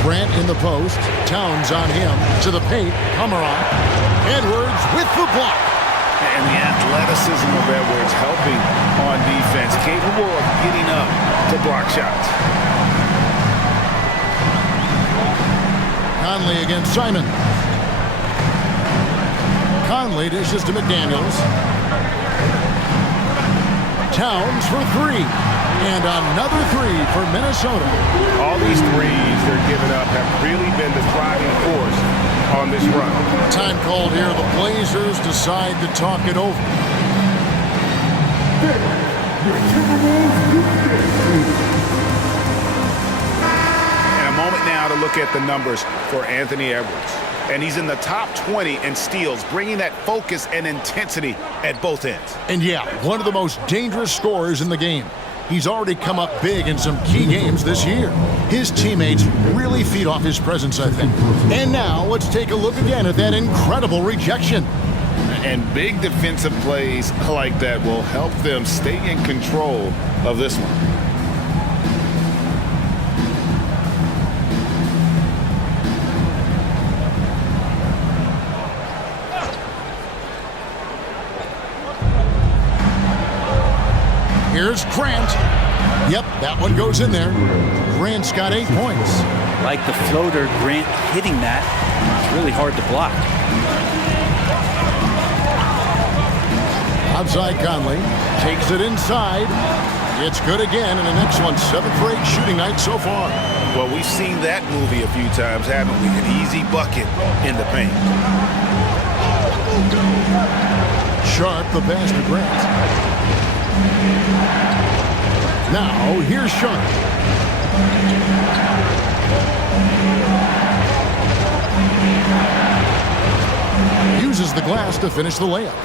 Grant in the post. Towns on him. To the paint. Kamara. Edwards with the block. And the athleticism of Edwards helping on defense, capable of getting up to block shots. Conley against Simon. Conley dishes to McDaniels. Towns for 3. And another 3 for Minnesota. All these threes they're giving up have really been the driving force on this run. Time called here. The Blazers decide to talk it over. And a moment now to look at the numbers for Anthony Edwards. And he's in the top 20 in steals, bringing that focus and intensity at both ends. And yeah, one of the most dangerous scorers in the game. He's already come up big in some key games this year. His teammates really feed off his presence, I think. And now let's take a look again at that incredible rejection. And big defensive plays like that will help them stay in control of this one. Here's Grant. Yep, that one goes in there. Grant's got 8 points. Like the floater, Grant hitting that. It's really hard to block. Outside Conley. Takes it inside. It's good again, and an excellent 7 for 8 shooting night so far. Well, we've seen that movie a few times, haven't we? An easy bucket in the paint. Sharp, the pass to Grant. Now, here's Sharp. Uses the glass to finish the layup.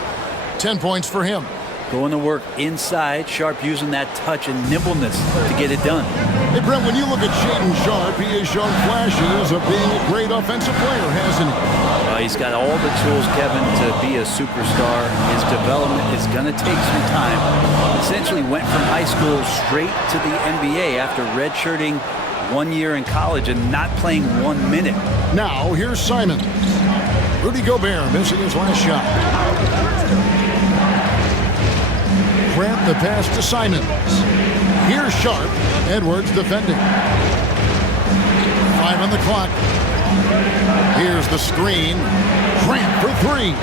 10 points for him. Going to work inside. Sharp using that touch and nimbleness to get it done. Hey, Brent, when you look at Shaedon Sharp, he has shown flashes of being a great offensive player, hasn't he? He's got all the tools, Kevin, to be a superstar. His development is going to take some time. Essentially went from high school straight to the NBA after redshirting 1 year in college and not playing 1 minute. Now, here's Simons. Rudy Gobert missing his last shot. Grant the pass to Simons. Here's Sharp. Edwards defending. 5 on the clock. Here's the screen. Grant for 3.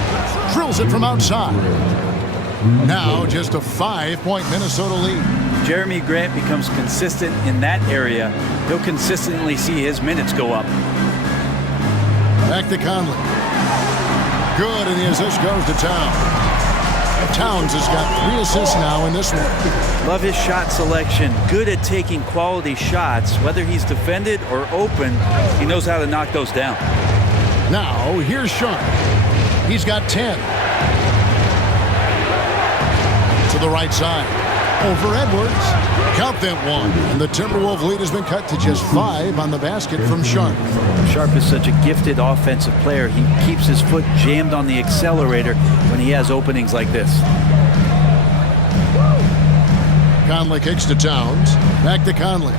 Drills it from outside. Now just a 5-point Minnesota lead. Jeremy Grant becomes consistent in that area. He'll consistently see his minutes go up. Back to Conley. Good, and the assist goes to Town. Towns has got 3 assists now in this one. Love his shot selection. Good at taking quality shots. Whether he's defended or open, he knows how to knock those down. Now, here's Sharp. He's got 10. To the right side. Over Edwards. Count that one. And the Timberwolves lead has been cut to just 5 on the basket from Sharp. Sharp is such a gifted offensive player. He keeps his foot jammed on the accelerator when he has openings like this. Conley kicks to Towns. Back to Conley.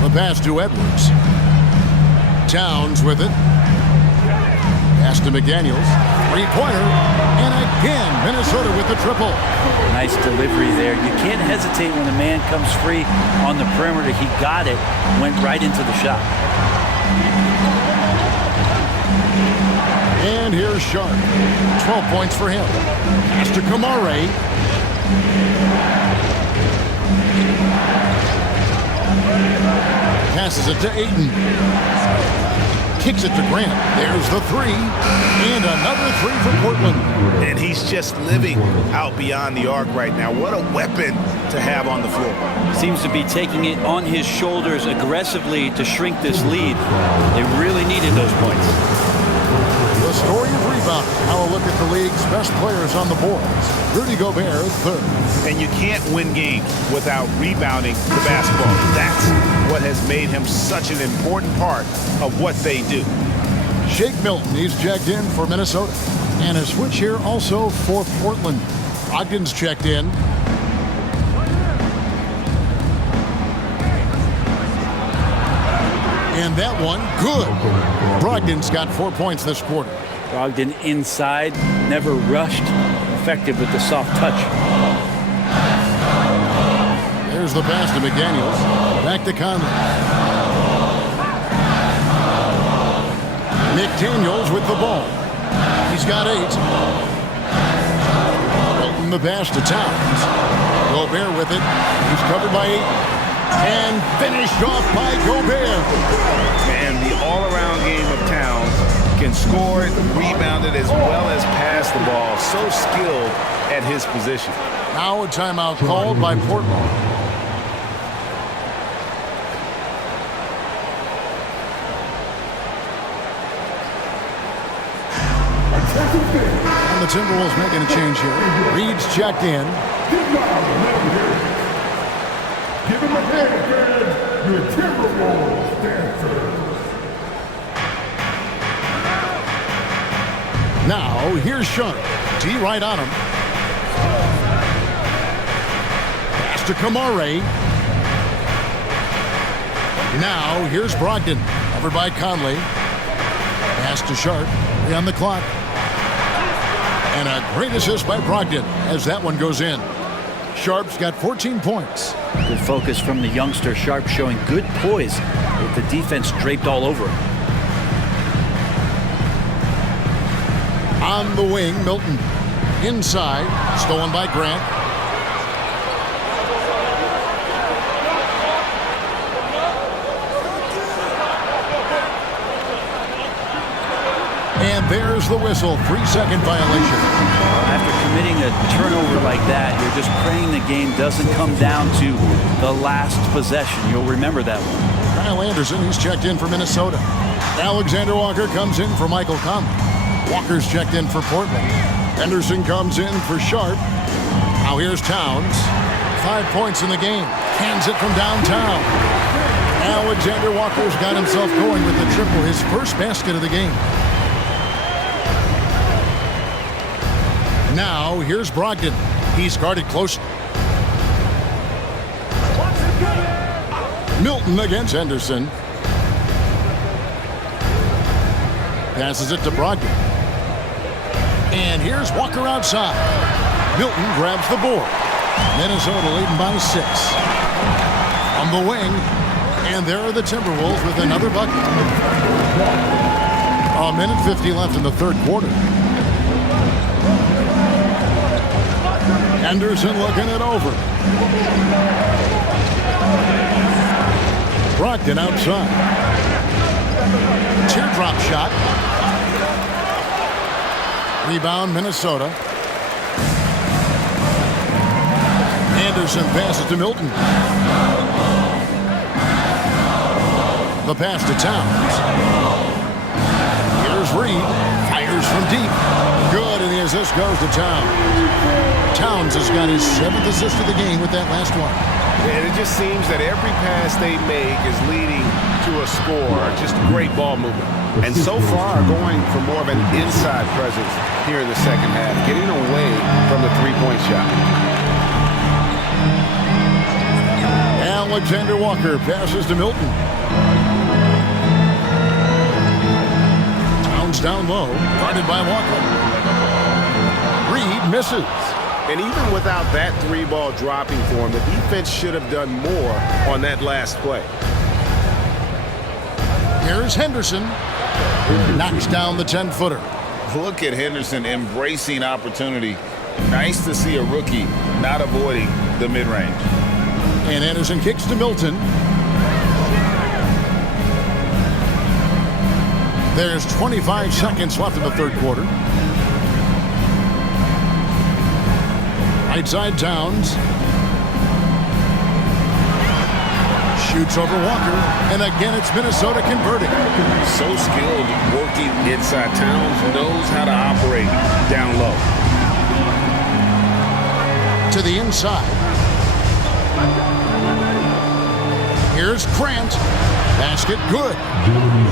The pass to Edwards. Towns with it. Pass to McDaniels. 3-pointer. And again, Minnesota with the triple. Nice delivery there. You can't hesitate when a man comes free on the perimeter. He got it, went right into the shot. And here's Sharp. 12 points for him. Pass to Kamare. Passes it to Ayton. Kicks it to Grant. There's the 3. And another 3 for Portland. And he's just living out beyond the arc right now. What a weapon to have on the floor. Seems to be taking it on his shoulders aggressively to shrink this lead. They really needed those points. The story of rebounding. Now a look at the league's best players on the boards. Rudy Gobert, 3rd. And you can't win games without rebounding the basketball. That's what has made him such an important part of what they do. Shake Milton, he's checked in for Minnesota. And a switch here also for Portland. Ogden's checked in. And that one, good. Brogdon's got 4 points this quarter. Brogdon inside, never rushed, effective with the soft touch. There's the pass to McDaniels. Back to Conley. McDaniels with the ball. He's got 8. Milton the pass to Towns. Gobert with it. He's covered by 8. And finished off by Gobert. And the all-around game of Towns can score it, rebound it, as well as pass the ball. So skilled at his position. Now a timeout called by Portland. And the Timberwolves making a change here. Reed's checked in. Give him a hand, fans. Your Timberwolves dancers. Now, here's Sharp. D right on him. Pass to Kamare. Now, here's Brogdon. Covered by Conley. Pass to Sharp. 3 on the clock. And a great assist by Brogdon as that one goes in. Sharp's got 14 points. Good focus from the youngster. Sharp showing good poise with the defense draped all over him. On the wing, Milton. Inside, stolen by Grant. And there's the whistle. 3-second violation. After committing a turnover like that, you're just praying the game doesn't come down to the last possession. You'll remember that one. Kyle Anderson, he's checked in for Minnesota. Alexander Walker comes in for Michael Conley. Walker's checked in for Portland. Henderson comes in for Sharp. Now here's Towns. 5 points in the game. Hands it from downtown. Alexander Walker's got himself going with the triple, his first basket of the game. Now, here's Brogdon. He's guarded close. Milton against Henderson. Passes it to Brogdon. And here's Walker outside. Milton grabs the board. Minnesota leading by 6. On the wing. And there are the Timberwolves with another bucket. 1:50 left in the third quarter. Henderson looking it over. Brogdon outside. Teardrop shot. Rebound, Minnesota. Henderson passes to Milton. The pass to Towns. Here's Reed. Fires from deep. Good, and the assist goes to Towns. Towns has got his 7th assist of the game with that last one. And it just seems that every pass they make is leading to a score. Just great ball movement. And so far, going for more of an inside presence here in the second half, getting away from the three-point shot. Alexander Walker passes to Milton. Towns down low, guarded by Walker. Reed misses. And even without that three-ball dropping for him, the defense should have done more on that last play. Here's Henderson. Knocks down the 10-footer. Look at Henderson embracing opportunity. Nice to see a rookie not avoiding the mid-range. And Henderson kicks to Milton. There's 25 seconds left in the third quarter. Right side Towns. Shoots over Walker. And again, it's Minnesota converting. So skilled working inside. Towns knows how to operate down low. To the inside. Here's Grant. Basket good.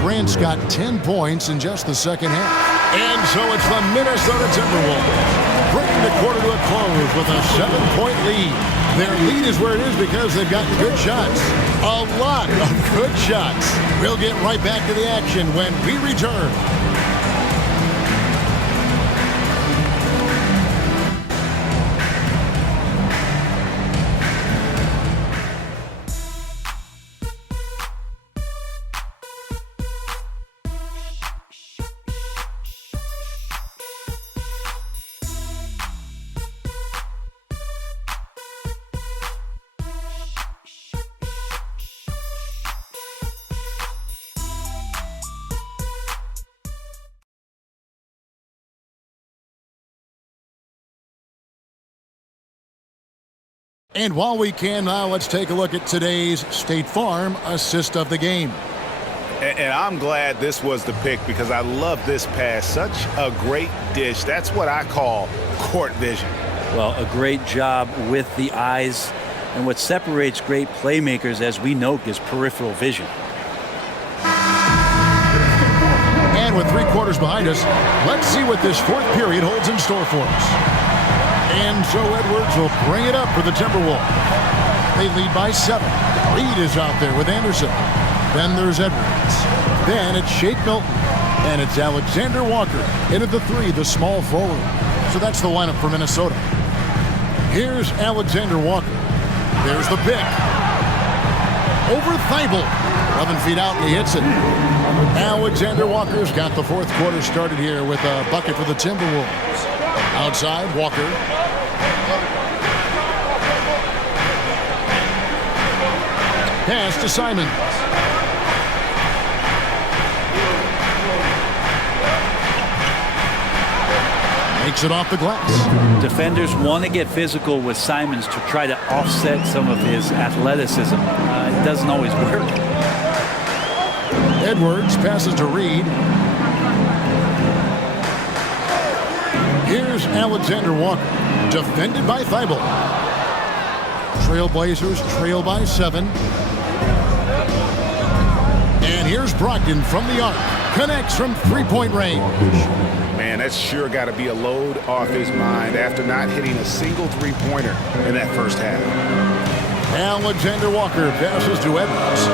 Grant's got 10 points in just the second half. And so it's the Minnesota Timberwolves bringing the quarter to a close with a 7-point lead. Their lead is where it is because they've gotten good shots. A lot of good shots. We'll get right back to the action when we return. And while we can now, let's take a look at today's State Farm assist of the game. And I'm glad this was the pick because I love this pass. Such a great dish. That's what I call court vision. Well, a great job with the eyes. And what separates great playmakers, as we know, is peripheral vision. And with 3 quarters behind us, let's see what this fourth period holds in store for us. And so Edwards will bring it up for the Timberwolves. They lead by 7. Reed is out there with Anderson. Then there's Edwards. Then it's Shake Milton. And it's Alexander Walker. In at the 3, the small forward. So that's the lineup for Minnesota. Here's Alexander Walker. There's the pick. Over Thibault. 11 feet out and he hits it. Alexander Walker's got the fourth quarter started here with a bucket for the Timberwolves. Outside, Walker. Pass to Simons. Makes it off the glass. Defenders want to get physical with Simons to try to offset some of his athleticism. It doesn't always work. Edwards passes to Reed. Here's Alexander Walker, defended by Thibault. Trailblazers trail by 7. And here's Brogdon from the arc. Connects from 3-point range. Man, that's sure got to be a load off his mind after not hitting a single three-pointer in that first half. Alexander Walker passes to Edwards.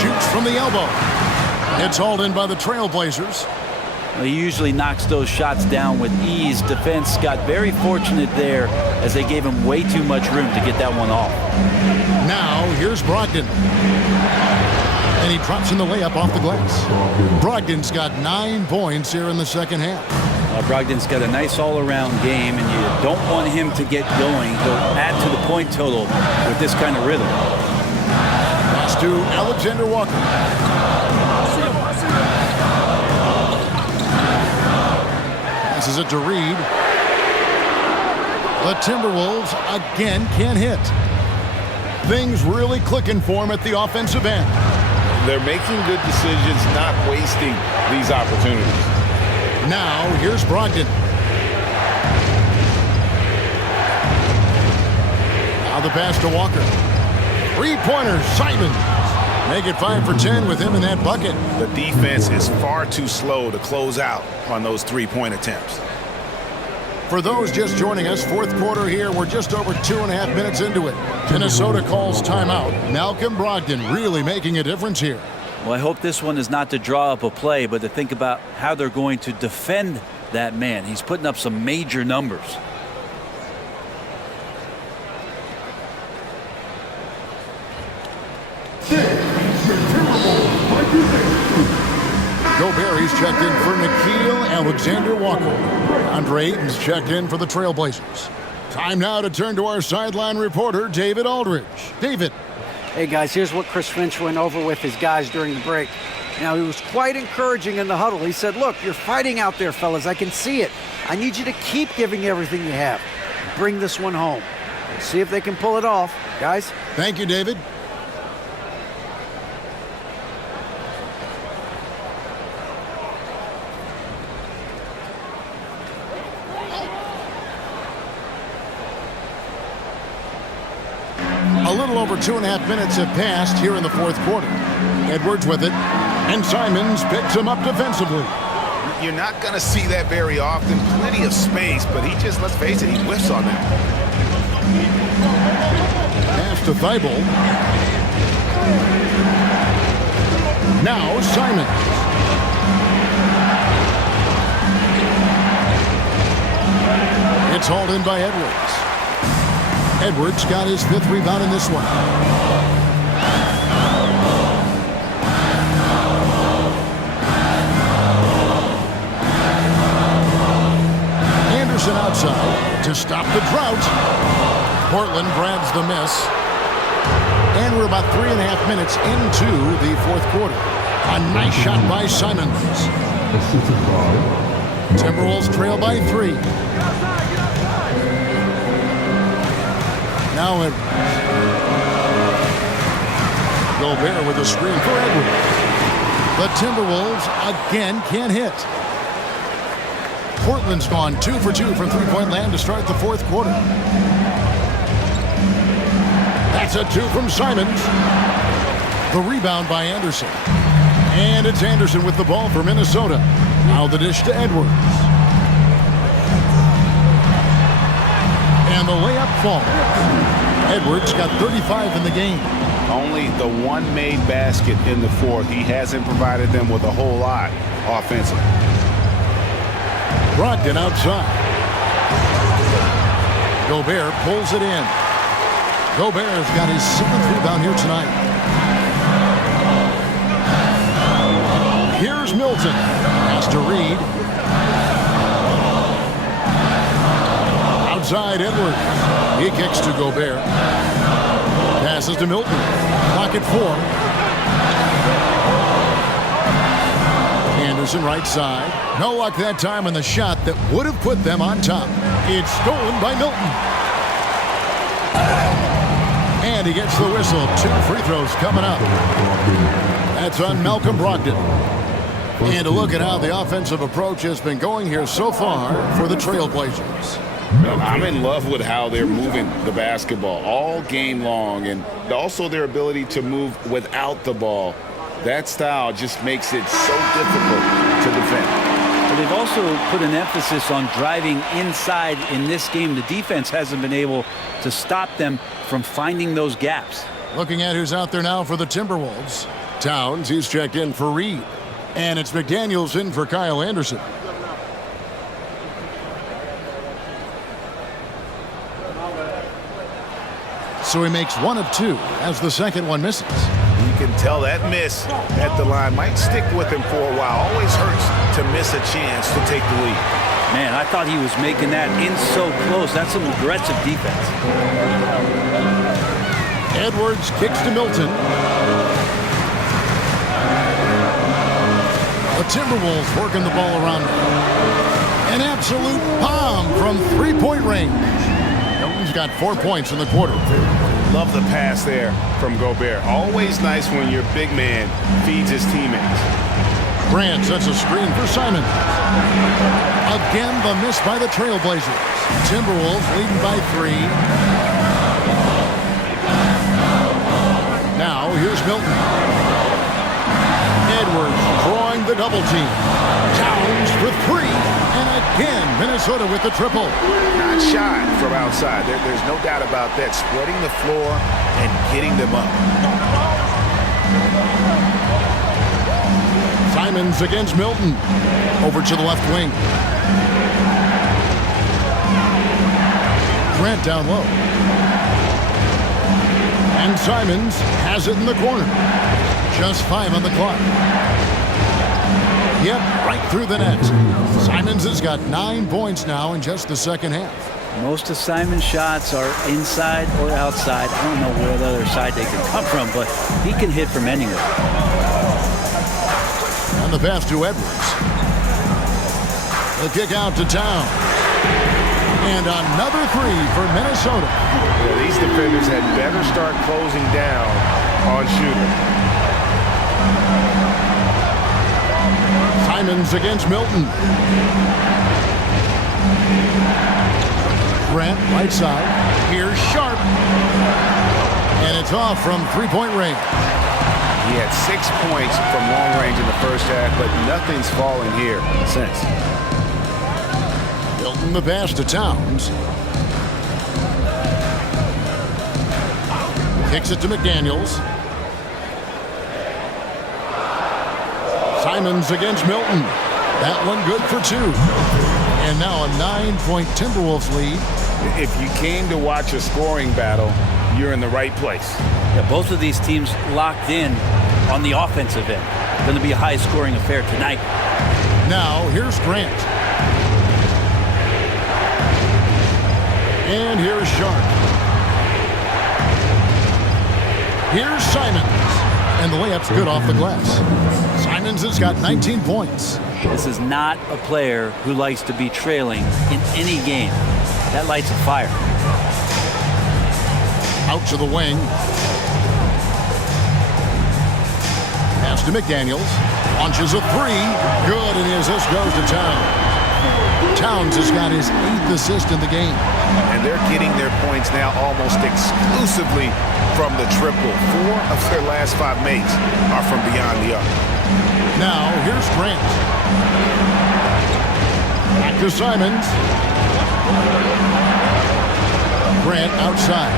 Shoots from the elbow. It's hauled in by the Trailblazers. He usually knocks those shots down with ease. Defense got very fortunate there as they gave him way too much room to get that one off. Now, here's Brogdon. And he drops in the layup off the glass. Brogdon's got 9 points here in the second half. Brogdon's got a nice all-around game, and you don't want him to get going. He'll add to the point total with this kind of rhythm. Pass to Alexander Walker. Passes it to Reed. The Timberwolves again can't hit. Things really clicking for him at the offensive end. They're making good decisions, not wasting these opportunities. Now, here's Brogdon. Now the pass to Walker. Three-pointer, Simons. Make it 5 for 10 with him in that bucket. The defense is far too slow to close out on those three-point attempts. For those just joining us, fourth quarter here. We're just over 2.5 minutes into it. Minnesota calls timeout. Malcolm Brogdon really making a difference here. Well, I hope this one is not to draw up a play, but to think about how they're going to defend that man. He's putting up some major numbers. Gobert's checked in for Nickeil Alexander-Walker. Andre Ayton's checked in for the Trailblazers. Time now to turn to our sideline reporter, David Aldridge. David. Hey, guys, here's what Chris Finch went over with his guys during the break. Now, he was quite encouraging in the huddle. He said, look, you're fighting out there, fellas. I can see it. I need you to keep giving everything you have. Bring this one home. See if they can pull it off. Guys? Thank you, David. A little over 2.5 minutes have passed here in the fourth quarter. Edwards with it, and Simons picks him up defensively. You're not going to see that very often. Plenty of space, but he just, let's face it, he whiffs on that. Pass to Thibault. Now Simons. It's hauled in by Edwards. Edwards got his 5th rebound in this one. Anderson outside to stop the drought. Portland grabs the miss. And we're about 3.5 minutes into the fourth quarter. A nice shot by Simons. Timberwolves trail by 3. Now Edwards. Gobert with a screen for Edwards. The Timberwolves again can't hit. Portland's gone 2 for 2 from three-point land to start the fourth quarter. That's a 2 from Simons. The rebound by Anderson. And it's Anderson with the ball for Minnesota. Now the dish to Edwards. And the layup falls. Edwards got 35 in the game. Only the one made basket in the fourth. He hasn't provided them with a whole lot offensively. Brogdon outside. Gobert pulls it in. Gobert's got his 7th rebound here tonight. Here's Milton. Has to Reed. Outside Edwards. He kicks to Gobert. Passes to Milton. Clock at 4. Anderson right side. No luck that time on the shot that would have put them on top. It's stolen by Milton. And he gets the whistle. 2 free throws coming up. That's on Malcolm Brogdon. And a look at how the offensive approach has been going here so far for the Trailblazers. I'm in love with how they're moving the basketball all game long, and also their ability to move without the ball. That style just makes it so difficult to defend. But they've also put an emphasis on driving inside in this game. The defense hasn't been able to stop them from finding those gaps. Looking at who's out there now for the Timberwolves. Towns, he's checked in for Reed. And it's McDaniels in for Kyle Anderson. So he makes 1 of 2 as the second one misses. You can tell that miss at the line might stick with him for a while. Always hurts to miss a chance to take the lead. Man, I thought he was making that in so close. That's some aggressive defense. Edwards kicks to Milton. The Timberwolves working the ball around. An absolute bomb from 3-point range. He's got 4 points in the quarter. Love the pass there from Gobert. Always nice when your big man feeds his teammates. Grant sets a screen for Simon. Again, the miss by the Trailblazers. Timberwolves leading by 3. Now, here's Milton. Edwards drawing the double team. Towns for 3. And again, Minnesota with the triple. Not shy from outside. There's no doubt about that. Spreading the floor and getting them up. Simons against Milton. Over to the left wing. Grant down low. And Simons has it in the corner. Just 5 on the clock. Yep, right through the net. Simons has got 9 points now in just the second half. Most of Simon's shots are inside or outside. I don't know where the other side they can come from, but he can hit from anywhere. On the pass to Edwards. The kick out to Town. And another 3 for Minnesota. Yeah, these defenders had better start closing down on shooter. Simons against Milton. Grant, right side. Here's Sharp. And it's off from three-point range. He had 6 points from long range in the first half, but nothing's fallen here since. Milton the pass to Towns. Kicks it to McDaniels. Simons against Milton. That one good for 2. And now a 9-point Timberwolves lead. If you came to watch a scoring battle, you're in the right place. Yeah, both of these teams locked in on the offensive end. Going to be a high-scoring affair tonight. Now, here's Grant. And here's Sharp. Here's Simons. And the layup's good off the glass. Simons has got 19 points. This is not a player who likes to be trailing in any game. That lights a fire. Out to the wing. Pass to McDaniels. Launches a 3. Good, and the assist goes to Towns. Towns has got his 8th assist in the game. And they're getting their points now almost exclusively from the triple. 4 of their last 5 makes are from beyond the arc. Now, here's Grant. Back to Simons. Grant outside.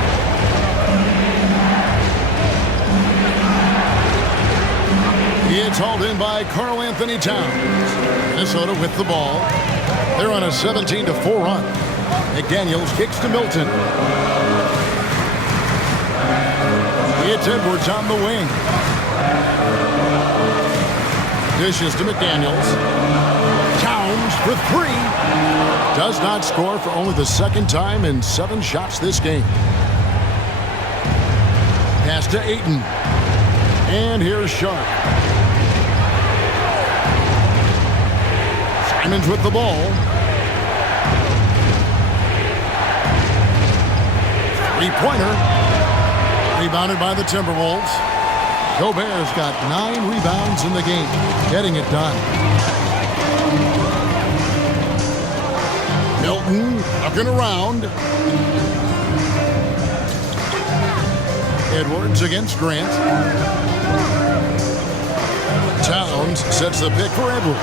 It's hauled in by Karl Anthony Towns. Minnesota with the ball. They're on a 17-4 run. McDaniels kicks to Milton. It's Edwards on the wing. Dishes to McDaniels. Towns for 3. Does not score for only the second time in 7 shots this game. Pass to Ayton. And here's Sharp. Simons with the ball. Three-pointer. Rebounded by the Timberwolves. Gobert's got 9 rebounds in the game. Getting it done. Milton looking around. Edwards against Grant. Towns sets the pick for Edwards.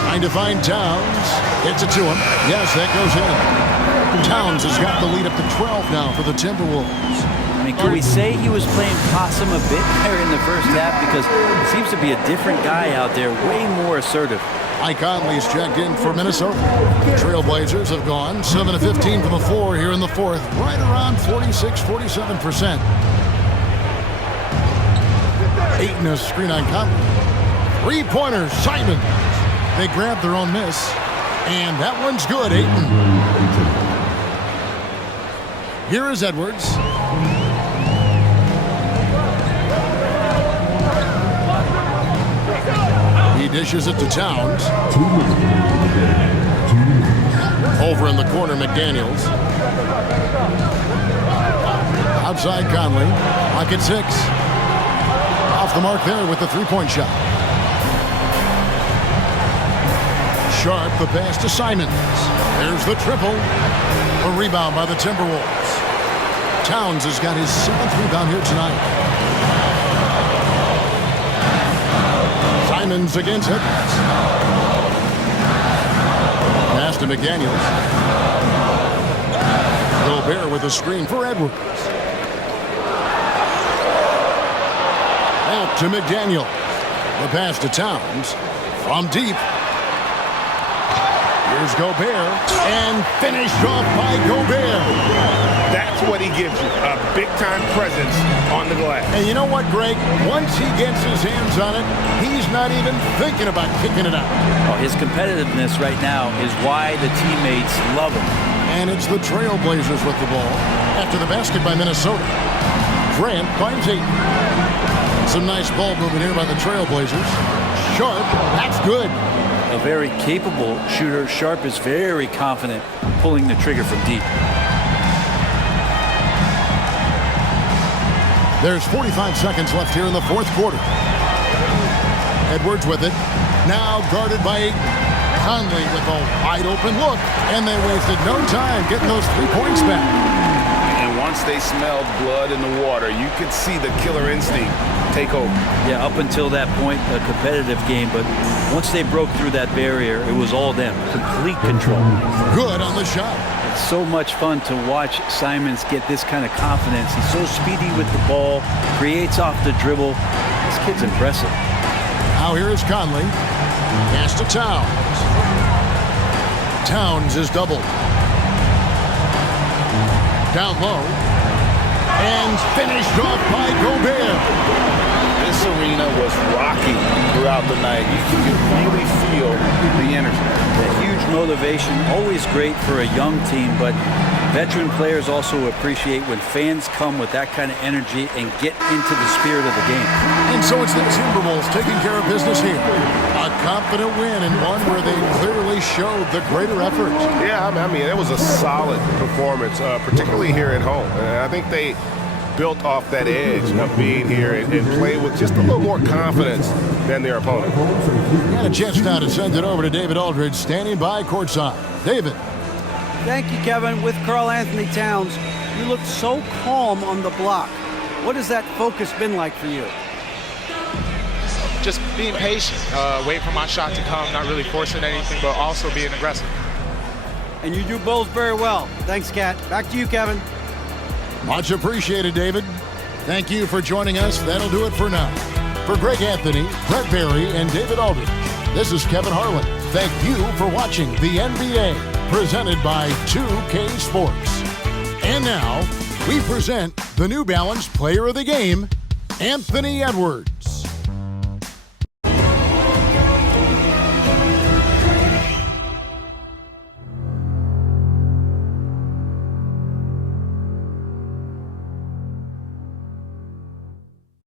Trying to find Towns. Gets it to him. Yes, that goes in. Towns has got the lead up to 12 now for the Timberwolves. I mean, can we say he was playing possum a bit there in the first half? Because it seems to be a different guy out there, way more assertive. Mike Conley's checked in for Minnesota. The Trailblazers have gone 7 of 15 from the floor here in the fourth, right around 46-47%. Ayton a screen on Conley. Three-pointer, Simons. They grab their own miss, and that one's good, Ayton. Here is Edwards. He dishes it to Towns. Over in the corner, McDaniels. Outside Conley. Pocket 6. Off the mark there with the three-point shot. Sharp, the pass to Simons. There's the triple. A rebound by the Timberwolves. Towns has got his 7th rebound here tonight. Simons against Edwards. Pass to McDaniels. Gobert with a screen for Edwards. Out to McDaniels. The pass to Towns. From deep. Here's Gobert. And finished off by Gobert. That's what he gives you, a big-time presence on the glass. And you know what, Greg? Once he gets his hands on it, he's not even thinking about kicking it out. Well, his competitiveness right now is why the teammates love him. And it's the Trailblazers with the ball after the basket by Minnesota. Grant finds 8. Some nice ball movement here by the Trailblazers. Sharp, that's good. A very capable shooter. Sharp is very confident pulling the trigger from deep. There's 45 seconds left here in the fourth quarter. Edwards with it. Now guarded by Conley with a wide open look. And they wasted no time getting those 3 points back. And once they smelled blood in the water, you could see the killer instinct take over. Yeah, up until that point, a competitive game. But once they broke through that barrier, it was all them. Complete control. Good on the shot. It's so much fun to watch Simons get this kind of confidence. He's so speedy with the ball, creates off the dribble. This kid's impressive. Now here is Conley. Pass to Towns. Towns is doubled. Down low. And finished off by Gobert. This arena was rocking throughout the night. You could really feel the energy. A huge motivation, always great for a young team, but veteran players also appreciate when fans come with that kind of energy and get into the spirit of the game. And so it's the Timberwolves taking care of business here. A confident win and one where they clearly showed the greater effort. Yeah, I mean, it was a solid performance, particularly here at home. And I think they built off that edge of being here and played with just a little more confidence than their opponent. Got a chance now to send it over to David Aldridge, standing by courtside. David. Thank you, Kevin. With Karl Anthony Towns, you looked so calm on the block. What has that focus been like for you? Just being patient, waiting for my shot to come, not really forcing anything, but also being aggressive. And you do both very well. Thanks, Kat. Back to you, Kevin. Much appreciated, David. Thank you for joining us. That'll do it for now. For Greg Anthony, Brett Barry, and David Aldridge, this is Kevin Harlan. Thank you for watching the NBA, presented by 2K Sports. And now, we present the New Balance Player of the Game, Anthony Edwards.